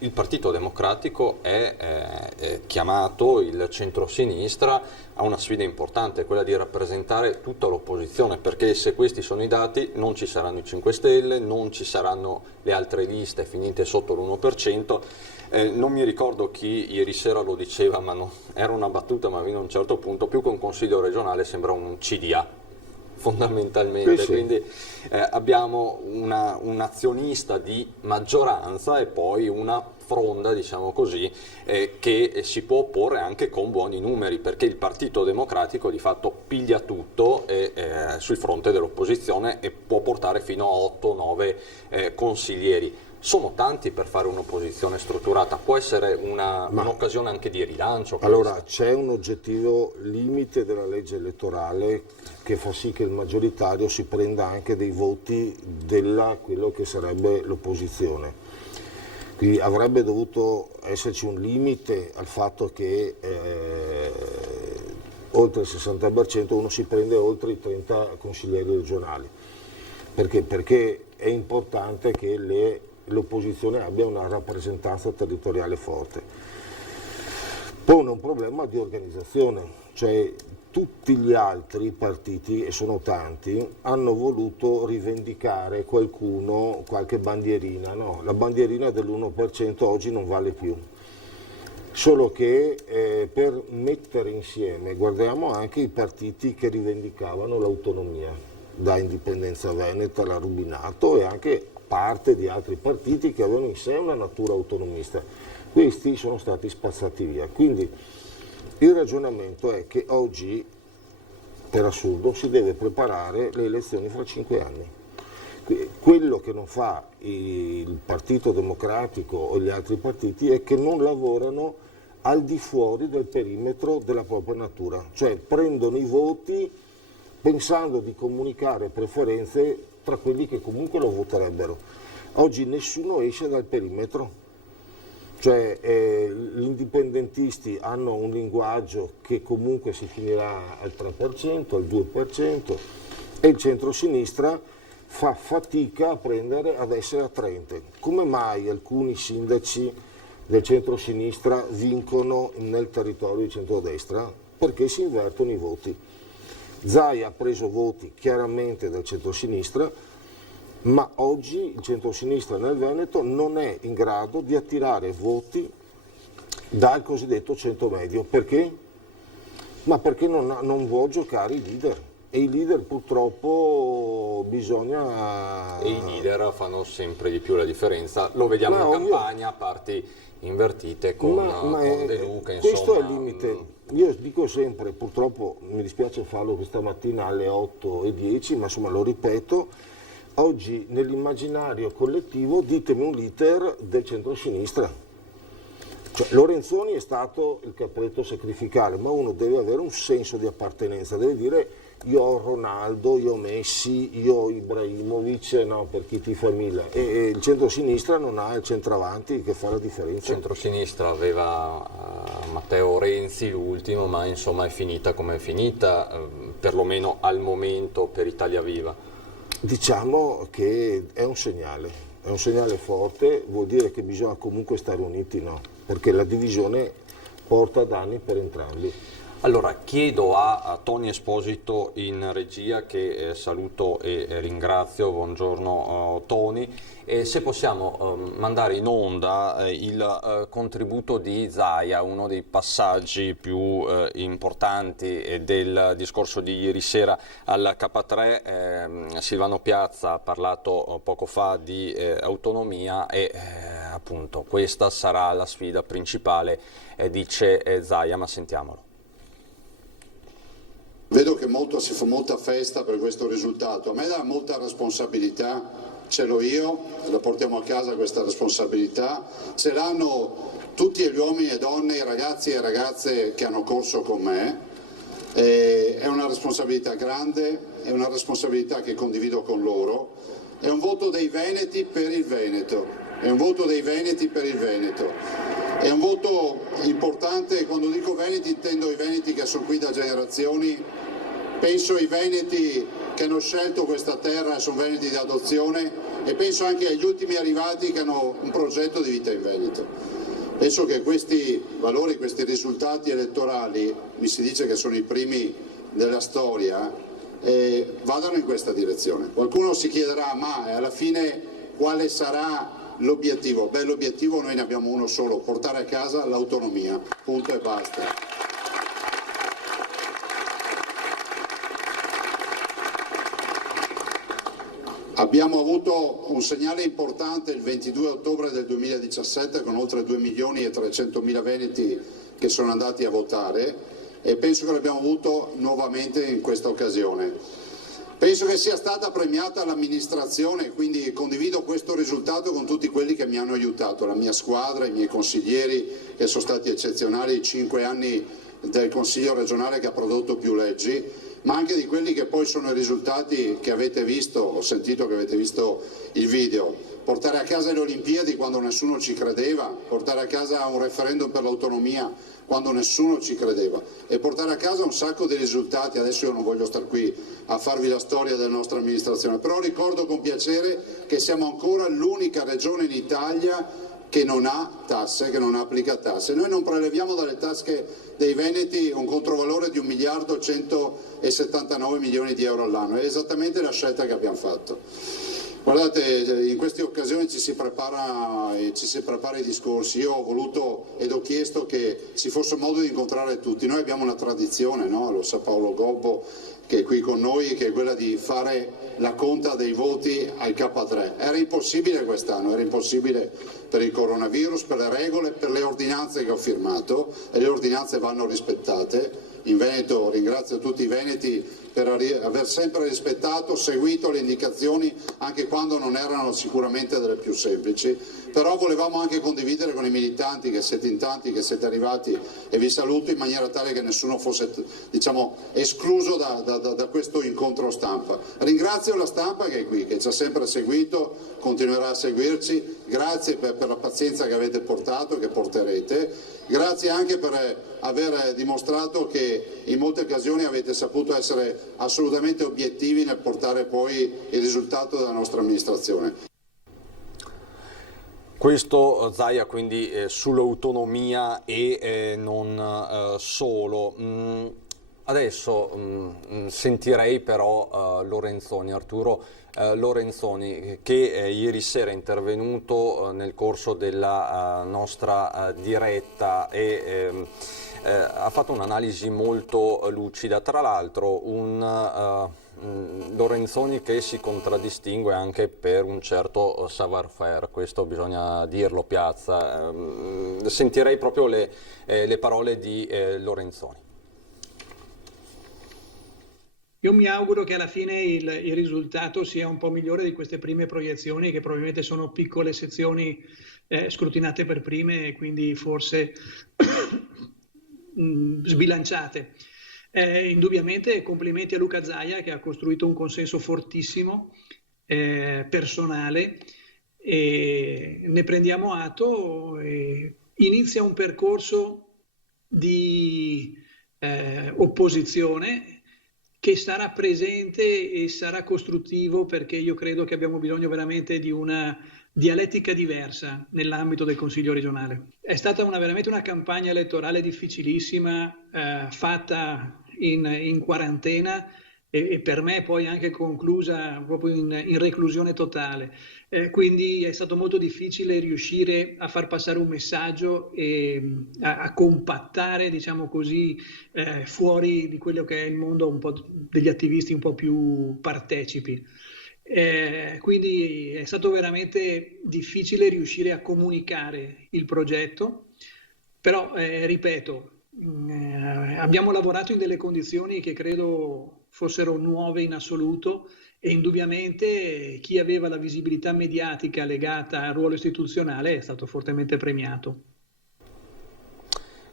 il Partito Democratico è chiamato, il centro-sinistra, a una sfida importante, quella di rappresentare tutta l'opposizione, perché se questi sono i dati non ci saranno i 5 Stelle, non ci saranno le altre liste finite sotto l'1%. Non mi ricordo chi ieri sera lo diceva, ma era una battuta, ma fino a un certo punto più che un consiglio regionale sembra un CDA. Fondamentalmente, sì. Quindi abbiamo un azionista di maggioranza e poi una fronda, diciamo così, che si può opporre anche con buoni numeri, perché il Partito Democratico di fatto piglia tutto sul fronte dell'opposizione e può portare fino a 8-9 consiglieri. Sono tanti per fare un'opposizione strutturata, può essere un'occasione anche di rilancio. Allora, c'è un oggettivo limite della legge elettorale che fa sì che il maggioritario si prenda anche dei voti della quello che sarebbe l'opposizione. Quindi avrebbe dovuto esserci un limite al fatto che oltre il 60% uno si prende oltre i 30 consiglieri regionali. Perché? Perché è importante che l'opposizione abbia una rappresentanza territoriale forte. pone un problema di organizzazione, cioè tutti gli altri partiti, e sono tanti, hanno voluto rivendicare qualche bandierina, no, la bandierina dell'1% oggi non vale più. Solo che per mettere insieme, guardiamo anche i partiti che rivendicavano l'autonomia, da Indipendenza Veneta alla Rubinato e anche parte di altri partiti che avevano in sé una natura autonomista. Questi sono stati spazzati via. Quindi il ragionamento è che oggi, per assurdo, si deve preparare le elezioni fra 5 anni. Quello che non fa il Partito Democratico o gli altri partiti è che non lavorano al di fuori del perimetro della propria natura, cioè prendono i voti pensando di comunicare preferenze tra quelli che comunque lo voterebbero. Oggi nessuno esce dal perimetro, cioè gli indipendentisti hanno un linguaggio che comunque si finirà al 3%, al 2% e il centro-sinistra fa fatica a prendere ad essere attraente. Come mai alcuni sindaci del centro-sinistra vincono nel territorio di centrodestra? Perché si invertono i voti. Zaia ha preso voti chiaramente dal centro-sinistra, ma oggi il centro-sinistra nel Veneto non è in grado di attirare voti dal cosiddetto centro medio. Perché? Ma perché non vuol giocare i leader. E i leader purtroppo bisogna... E i leader fanno sempre di più la differenza, lo vediamo in campagna, parti invertite con De Luca, insomma. Questo è il limite. Io dico sempre, purtroppo mi dispiace farlo questa mattina alle 8:10, ma insomma lo ripeto, oggi nell'immaginario collettivo ditemi un leader del centro-sinistra. Cioè, Lorenzoni è stato il capretto sacrificale, ma uno deve avere un senso di appartenenza, deve dire io ho Ronaldo, io ho Messi, io ho Ibrahimovic, no, per chi ti famiglia. E il centro-sinistra non ha il centravanti che fa la differenza. Il centro-sinistra aveva Matteo Renzi l'ultimo, ma insomma è finita come è finita, perlomeno al momento per Italia Viva. Diciamo che è un segnale forte, vuol dire che bisogna comunque stare uniti, no? Perché la divisione porta danni per entrambi. Allora chiedo a Tony Esposito in regia, che saluto e ringrazio, buongiorno Tony, se possiamo mandare in onda il contributo di Zaia, uno dei passaggi più importanti del discorso di ieri sera al K3. Silvano Piazza ha parlato poco fa di autonomia e appunto questa sarà la sfida principale, dice Zaia, ma sentiamolo. Vedo che si fa molta festa per questo risultato, a me dà molta responsabilità, ce l'ho io, la portiamo a casa questa responsabilità, ce l'hanno tutti gli uomini e donne, i ragazzi e ragazze che hanno corso con me, è una responsabilità grande, è una responsabilità che condivido con loro, è un voto dei Veneti per il Veneto, è un voto dei Veneti per il Veneto. È un voto importante, quando dico Veneti intendo i Veneti che sono qui da generazioni, penso ai Veneti che hanno scelto questa terra e sono Veneti di adozione e penso anche agli ultimi arrivati che hanno un progetto di vita in Veneto. Penso che questi valori, questi risultati elettorali, mi si dice che sono i primi della storia, vadano in questa direzione. Qualcuno si chiederà, ma alla fine quale sarà l'obiettivo? Beh, l'obiettivo noi ne abbiamo uno solo, portare a casa l'autonomia, punto e basta. Abbiamo avuto un segnale importante il 22 ottobre del 2017 con oltre 2.300.000 veneti che sono andati a votare e penso che l'abbiamo avuto nuovamente in questa occasione. Penso che sia stata premiata l'amministrazione, quindi condivido questo risultato con tutti quelli che mi hanno aiutato, la mia squadra, i miei consiglieri che sono stati eccezionali, i 5 anni del Consiglio regionale che ha prodotto più leggi, ma anche di quelli che poi sono i risultati che avete visto, ho sentito che avete visto il video. Portare a casa le Olimpiadi quando nessuno ci credeva, portare a casa un referendum per l'autonomia quando nessuno ci credeva e portare a casa un sacco di risultati. Adesso io non voglio star qui a farvi la storia della nostra amministrazione, però ricordo con piacere che siamo ancora l'unica regione in Italia che non ha tasse, che non applica tasse. Noi non preleviamo dalle tasche dei veneti un controvalore di 1.179 milioni di euro all'anno, è esattamente la scelta che abbiamo fatto. Guardate, in queste occasioni ci si prepara i discorsi. Io ho voluto ed ho chiesto che ci fosse modo di incontrare tutti. Noi abbiamo una tradizione, no? Lo sa Paolo Gobbo, che è qui con noi, che è quella di fare la conta dei voti al K3. Era impossibile quest'anno, era impossibile per il coronavirus, per le regole, per le ordinanze che ho firmato, e le ordinanze vanno rispettate. In Veneto ringrazio tutti i veneti per aver sempre rispettato, seguito le indicazioni anche quando non erano sicuramente delle più semplici, però volevamo anche condividere con i militanti, che siete in tanti, che siete arrivati, e vi saluto in maniera tale che nessuno fosse, diciamo, escluso da questo incontro stampa. Ringrazio la stampa che è qui, che ci ha sempre seguito, continuerà a seguirci, grazie per la pazienza che avete portato, che porterete. Grazie anche per aver dimostrato che in molte occasioni avete saputo essere assolutamente obiettivi nel portare poi il risultato della nostra amministrazione. Questo Zaia quindi sull'autonomia e non solo. Adesso sentirei però Lorenzoni, Arturo Lorenzoni, che ieri sera è intervenuto nel corso della nostra diretta e ha fatto un'analisi molto lucida. Tra l'altro Lorenzoni che si contraddistingue anche per un certo savoir-faire, questo bisogna dirlo, Piazza. Sentirei proprio le parole di Lorenzoni. Io mi auguro che alla fine il risultato sia un po' migliore di queste prime proiezioni, che probabilmente sono piccole sezioni scrutinate per prime e quindi forse sbilanciate. Indubbiamente complimenti a Luca Zaia, che ha costruito un consenso fortissimo, personale, e ne prendiamo atto. Inizia un percorso di opposizione che sarà presente e sarà costruttivo, perché io credo che abbiamo bisogno veramente di una dialettica diversa nell'ambito del Consiglio regionale. È stata veramente una campagna elettorale difficilissima, fatta in quarantena e per me poi anche conclusa proprio in reclusione totale. Quindi è stato molto difficile riuscire a far passare un messaggio e a compattare, diciamo così, fuori di quello che è il mondo un po' degli attivisti un po' più partecipi. Quindi è stato veramente difficile riuscire a comunicare il progetto, però ripeto, abbiamo lavorato in delle condizioni che credo fossero nuove in assoluto, e indubbiamente chi aveva la visibilità mediatica legata al ruolo istituzionale è stato fortemente premiato.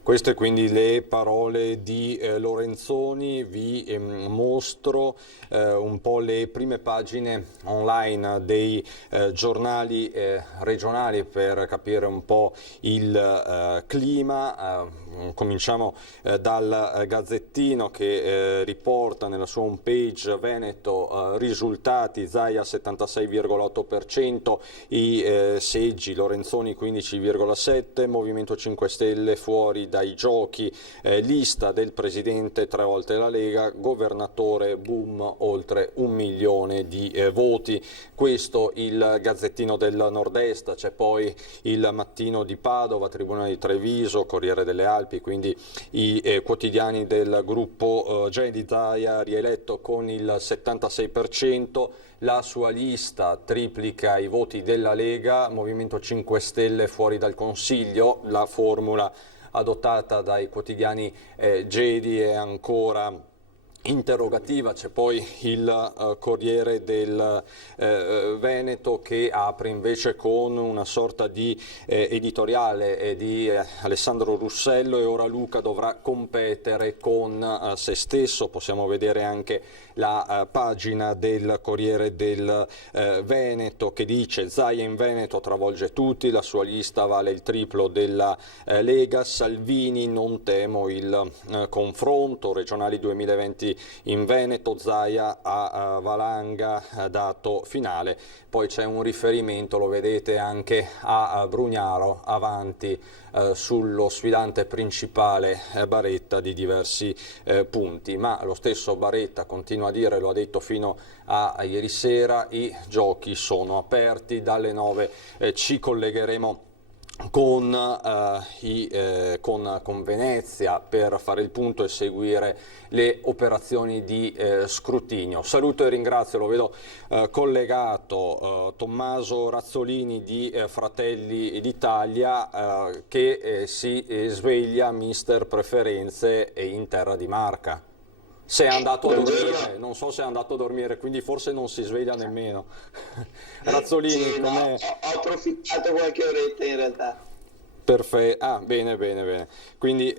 Queste quindi le parole di Lorenzoni. Vi mostro un po' le prime pagine online dei giornali regionali per capire un po' il clima. Cominciamo dal Gazzettino, che riporta nella sua homepage Veneto risultati: Zaia 76,8%, i seggi Lorenzoni 15,7%, Movimento 5 Stelle fuori dai giochi, lista del presidente 3 volte la Lega, governatore boom oltre 1 milione di voti. Questo il Gazzettino del Nord-Est. C'è poi il Mattino di Padova, Tribuna di Treviso, Corriere delle Alpi, quindi i quotidiani del gruppo Gedi. Zaia rieletto con il 76%, la sua lista triplica i voti della Lega, Movimento 5 Stelle fuori dal Consiglio. La formula adottata dai quotidiani Gedi è ancora interrogativa. C'è poi il Corriere del Veneto, che apre invece con una sorta di editoriale di Alessandro Russello: e ora Luca dovrà competere con se stesso. Possiamo vedere anche la pagina del Corriere del Veneto, che dice: Zaia in Veneto travolge tutti, la sua lista vale il triplo della Lega, Salvini non temo il confronto, regionali 2020 quindi in Veneto, Zaia a Valanga, dato finale. Poi c'è un riferimento, lo vedete, anche a Brugnaro, avanti sullo sfidante principale Baretta di diversi punti, ma lo stesso Baretta continua a dire, lo ha detto fino a ieri sera, i giochi sono aperti, dalle 9 ci collegheremo con Venezia per fare il punto e seguire le operazioni di scrutinio. Saluto e ringrazio, lo vedo collegato, Tommaso Razzolini di Fratelli d'Italia, che si sveglia mister preferenze in terra di Marca. Se è andato a dormire, non so se è andato a dormire, quindi forse non si sveglia nemmeno. Razzolini, sì, no, ho approfittato qualche oretta in realtà. Perfetto, bene, bene, bene. Quindi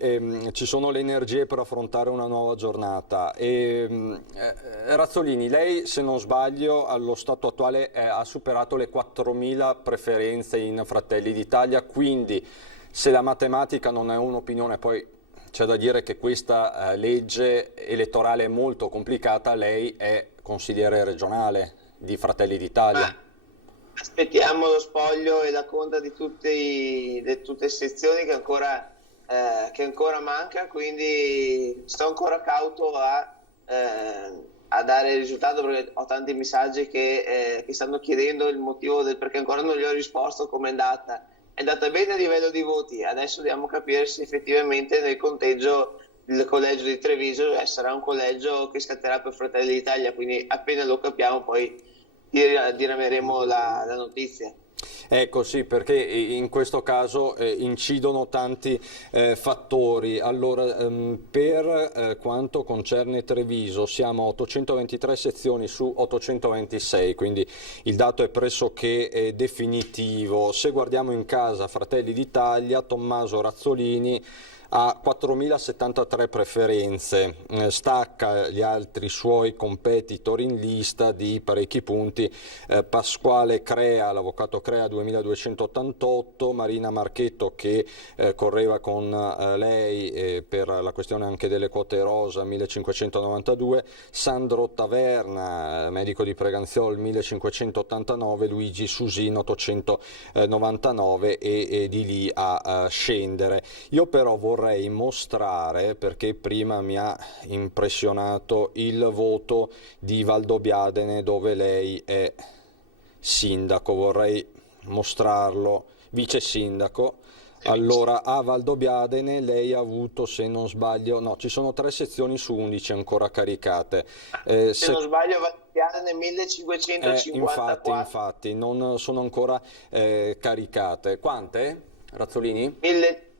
ci sono le energie per affrontare una nuova giornata. Razzolini, lei, se non sbaglio, allo stato attuale ha superato le 4.000 preferenze in Fratelli d'Italia, quindi se la matematica non è un'opinione, poi c'è da dire che questa legge elettorale è molto complicata, lei è consigliere regionale di Fratelli d'Italia. Aspettiamo lo spoglio e la conta di tutte le sezioni che ancora manca, quindi sto ancora cauto a dare il risultato, perché ho tanti messaggi che stanno chiedendo il motivo perché ancora non gli ho risposto come è andata. È andata bene a livello di voti, adesso dobbiamo capire se effettivamente nel conteggio il collegio di Treviso sarà un collegio che scatterà per Fratelli d'Italia, quindi appena lo capiamo poi dirameremo la notizia. Ecco, sì, perché in questo caso incidono tanti fattori. Allora, per quanto concerne Treviso, siamo a 823 sezioni su 826, quindi il dato è pressoché definitivo. Se guardiamo in casa Fratelli d'Italia, Tommaso Razzolini ha 4.073 preferenze, stacca gli altri suoi competitor in lista di parecchi punti. Pasquale Crea, l'avvocato Crea, 2.288, Marina Marchetto, che correva con lei per la questione anche delle quote rosa, 1.592, Sandro Taverna, medico di Preganziol, 1.589, Luigi Susino, 899, e di lì a scendere. Io però vorrei mostrare, perché prima mi ha impressionato il voto di Valdobbiadene, dove lei è sindaco, vorrei mostrarlo, vice sindaco. Allora, a Valdobbiadene lei ha avuto, se non sbaglio, no, ci sono 3 sezioni su 11 ancora caricate. Se non sbaglio Valdobbiadene 1554. Infatti, non sono ancora caricate. Quante, Razzolini?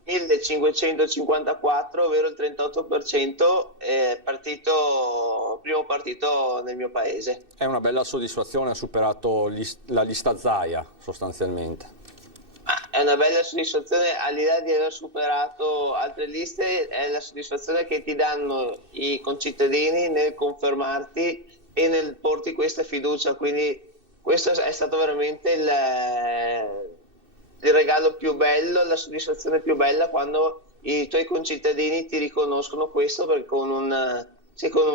1554, ovvero il 38%, primo partito nel mio paese. È una bella soddisfazione, ha superato la lista Zaia sostanzialmente. È una bella soddisfazione, al di là di aver superato altre liste, è la soddisfazione che ti danno i concittadini nel confermarti e nel porti questa fiducia, quindi questo è stato veramente il regalo più bello, la soddisfazione più bella, quando i tuoi concittadini ti riconoscono questo, perché con un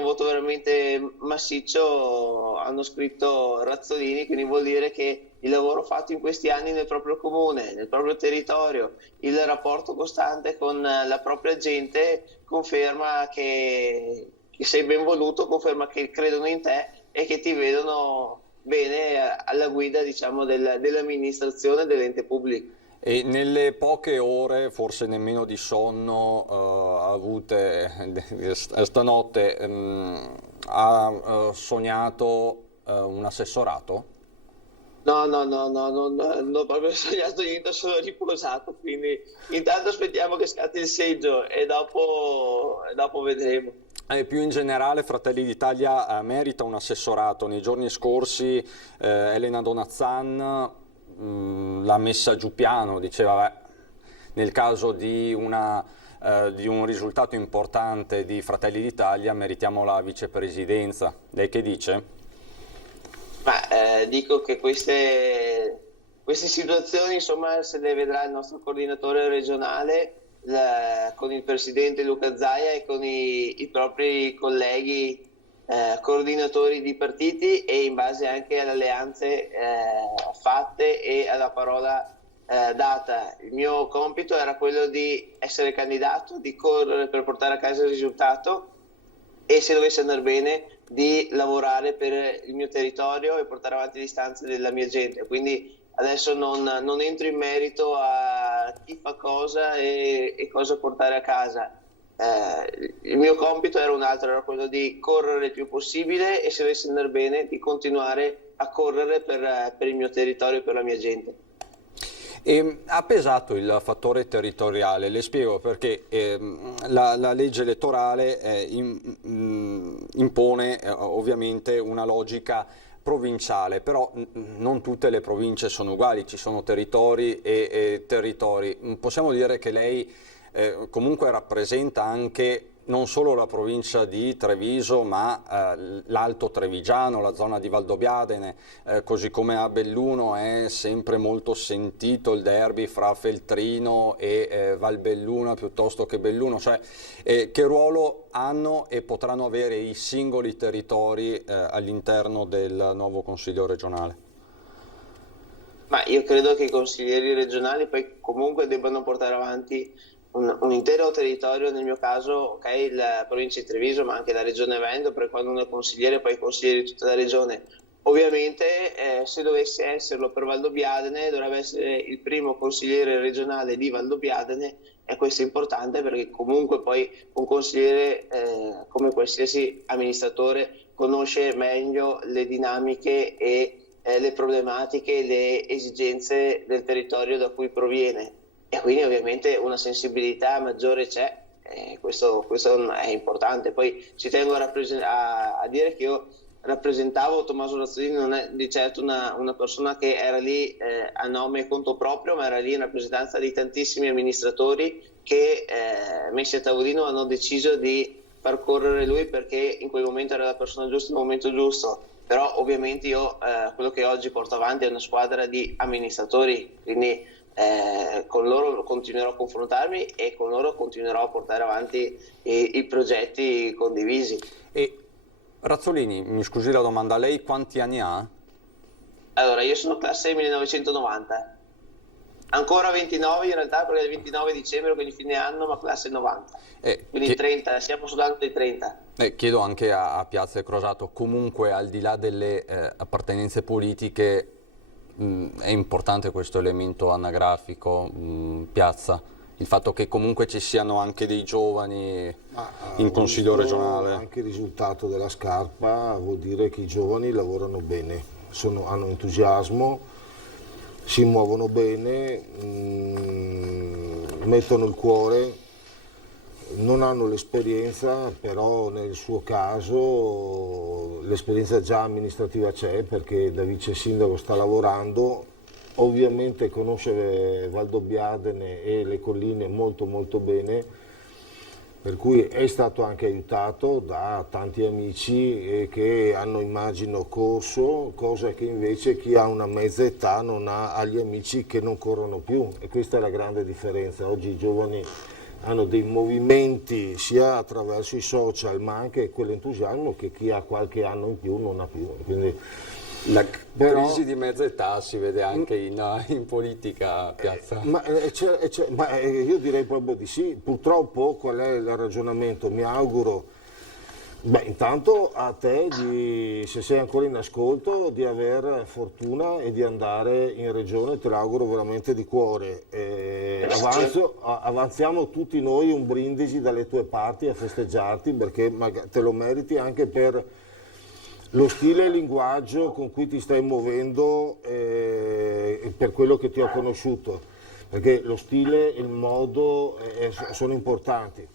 voto veramente massiccio hanno scritto Razzolini, quindi vuol dire che il lavoro fatto in questi anni nel proprio comune, nel proprio territorio, il rapporto costante con la propria gente conferma che sei ben voluto, conferma che credono in te e che ti vedono bene alla guida, diciamo, dell'amministrazione dell'ente pubblico. E nelle poche ore, forse nemmeno di sonno avute stanotte, ha sognato un assessorato? No, non ho proprio sognato niente, sono riposato, quindi intanto aspettiamo che scatti il seggio e dopo vedremo. Più in generale Fratelli d'Italia merita un assessorato. Nei giorni scorsi Elena Donazzan l'ha messa giù piano, diceva nel caso di un risultato importante di Fratelli d'Italia meritiamo la vicepresidenza. Lei che dice? Dico che queste situazioni, insomma, se le vedrà il nostro coordinatore regionale, con il presidente Luca Zaia e con i propri colleghi coordinatori di partiti, e in base anche alle alleanze fatte e alla parola data. Il mio compito era quello di essere candidato, di correre per portare a casa il risultato, e se dovesse andare bene di lavorare per il mio territorio e portare avanti le istanze della mia gente. Quindi adesso non entro in merito a chi fa cosa e cosa portare a casa. Il mio compito era un altro, era quello di correre il più possibile, e se dovesse andare bene di continuare a correre per il mio territorio e per la mia gente. E ha pesato il fattore territoriale, le spiego perché la legge elettorale impone ovviamente una logica provinciale, però non tutte le province sono uguali, ci sono territori e territori. Possiamo dire che lei comunque rappresenta anche non solo la provincia di Treviso, ma l'Alto Trevigiano, la zona di Valdobbiadene, così come a Belluno è sempre molto sentito il derby fra Feltrino e Valbelluna piuttosto che Belluno, cioè che ruolo hanno e potranno avere i singoli territori all'interno del nuovo Consiglio regionale? Ma io credo che i consiglieri regionali poi comunque debbano portare avanti un intero territorio, nel mio caso, ok, la provincia di Treviso, ma anche la regione Veneto, perché quando uno è consigliere poi è consigliere di tutta la regione. Ovviamente se dovesse esserlo per Valdobbiadene dovrebbe essere il primo consigliere regionale di Valdobbiadene, e questo è importante perché comunque poi un consigliere come qualsiasi amministratore conosce meglio le dinamiche e le problematiche, le esigenze del territorio da cui proviene, e quindi ovviamente una sensibilità maggiore c'è, questo è importante. Poi ci tengo a dire che io rappresentavo Tommaso Razzolini, non è di certo una persona che era lì a nome e conto proprio, ma era lì in rappresentanza di tantissimi amministratori che messi a tavolino hanno deciso di far correre lui perché in quel momento era la persona giusta, nel momento giusto. Però ovviamente io quello che oggi porto avanti è una squadra di amministratori, quindi con loro continuerò a confrontarmi e con loro continuerò a portare avanti i progetti condivisi. E Razzolini, mi scusi la domanda, lei quanti anni ha? Allora, io sono classe 1990, ancora 29 in realtà, perché è il 29 dicembre, quindi fine anno, ma classe 90, quindi 30, siamo sull'anno dei 30. Chiedo anche a Piazza e Crosato, comunque al di là delle appartenenze politiche, è importante questo elemento anagrafico, Piazza, il fatto che comunque ci siano anche dei giovani in Consiglio regionale. Anche il risultato della scarpa vuol dire che i giovani lavorano bene, hanno entusiasmo, si muovono bene, mettono il cuore, non hanno l'esperienza, però nel suo caso l'esperienza già amministrativa c'è, perché da vice sindaco sta lavorando, ovviamente conosce Valdobbiadene e le colline molto molto bene, per cui è stato anche aiutato da tanti amici che hanno, immagino, corso, cosa che invece chi ha una mezza età non ha agli amici che non corrono più, e questa è la grande differenza. Oggi i giovani hanno dei movimenti sia attraverso i social, ma anche quell'entusiasmo che chi ha qualche anno in più non ha più. Quindi, la crisi di mezza età si vede anche in politica, Piazza. Ma io direi proprio di sì. Purtroppo qual è il ragionamento? Mi auguro, intanto a te, se sei ancora in ascolto, di aver fortuna e di andare in regione, te l'auguro veramente di cuore. Avanziamo tutti noi un brindisi dalle tue parti a festeggiarti, perché te lo meriti anche per lo stile e il linguaggio con cui ti stai muovendo, per quello che ti ho conosciuto, perché lo stile e il modo sono importanti.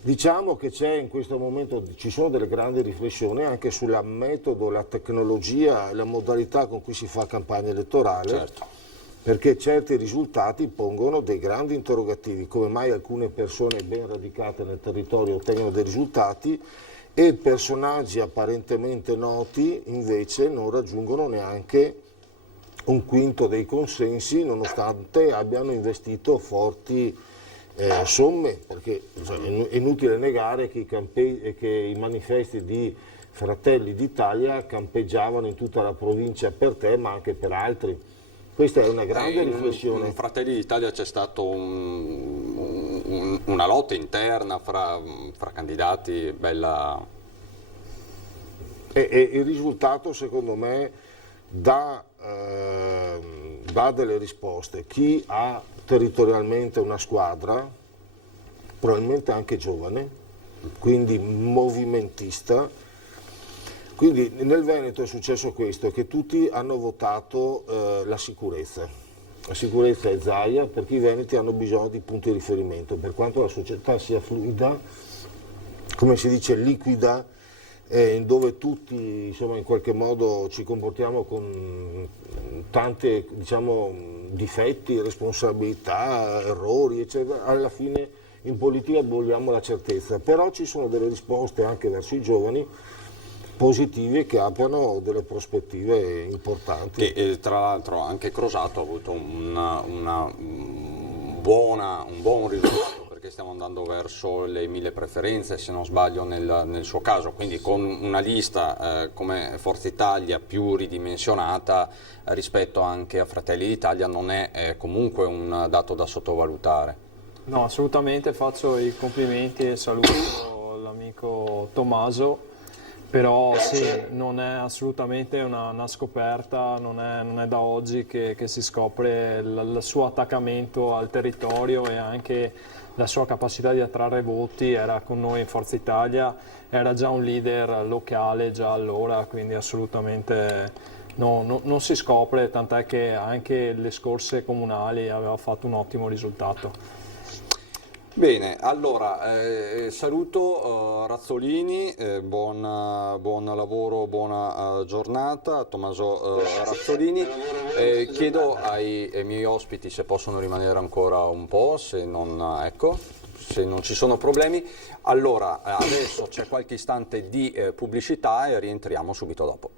Diciamo che c'è in questo momento, ci sono delle grandi riflessioni anche sul metodo, la tecnologia e la modalità con cui si fa campagna elettorale, certo, perché certi risultati pongono dei grandi interrogativi, come mai alcune persone ben radicate nel territorio ottengono dei risultati e personaggi apparentemente noti invece non raggiungono neanche un quinto dei consensi, nonostante abbiano investito forti somme, perché è inutile negare che i manifesti di Fratelli d'Italia campeggiavano in tutta la provincia per te, ma anche per altri. Questa è una grande riflessione. In Fratelli d'Italia c'è stata una lotta interna fra candidati, bella. E il risultato, secondo me, dà delle risposte. Chi ha territorialmente una squadra, probabilmente anche giovane, quindi movimentista. Quindi nel Veneto è successo questo, che tutti hanno votato la sicurezza. La sicurezza è Zaia, perché i veneti hanno bisogno di punti di riferimento, per quanto la società sia fluida, come si dice, liquida, dove tutti insomma, in qualche modo ci comportiamo con tanti difetti, responsabilità, errori, eccetera. Alla fine in politica vogliamo la certezza, però ci sono delle risposte anche verso i giovani positive che aprono delle prospettive importanti. E tra l'altro anche Crosato ha avuto un buon risultato, perché stiamo andando verso le 1000 preferenze, se non sbaglio, nel suo caso, quindi con una lista come Forza Italia più ridimensionata rispetto anche a Fratelli d'Italia non è comunque un dato da sottovalutare. No, assolutamente, faccio i complimenti e saluto l'amico Tommaso. Però sì, non è assolutamente una scoperta, non è da oggi che si scopre il suo attaccamento al territorio e anche la sua capacità di attrarre voti. Era con noi in Forza Italia, era già un leader locale già allora, quindi assolutamente non si scopre, tant'è che anche le scorse comunali aveva fatto un ottimo risultato. Bene, allora saluto Razzolini, buon lavoro, buona giornata a Tommaso Razzolini. Chiedo ai miei ospiti se possono rimanere ancora un po', se non ci sono problemi. Allora, adesso c'è qualche istante di pubblicità e rientriamo subito dopo.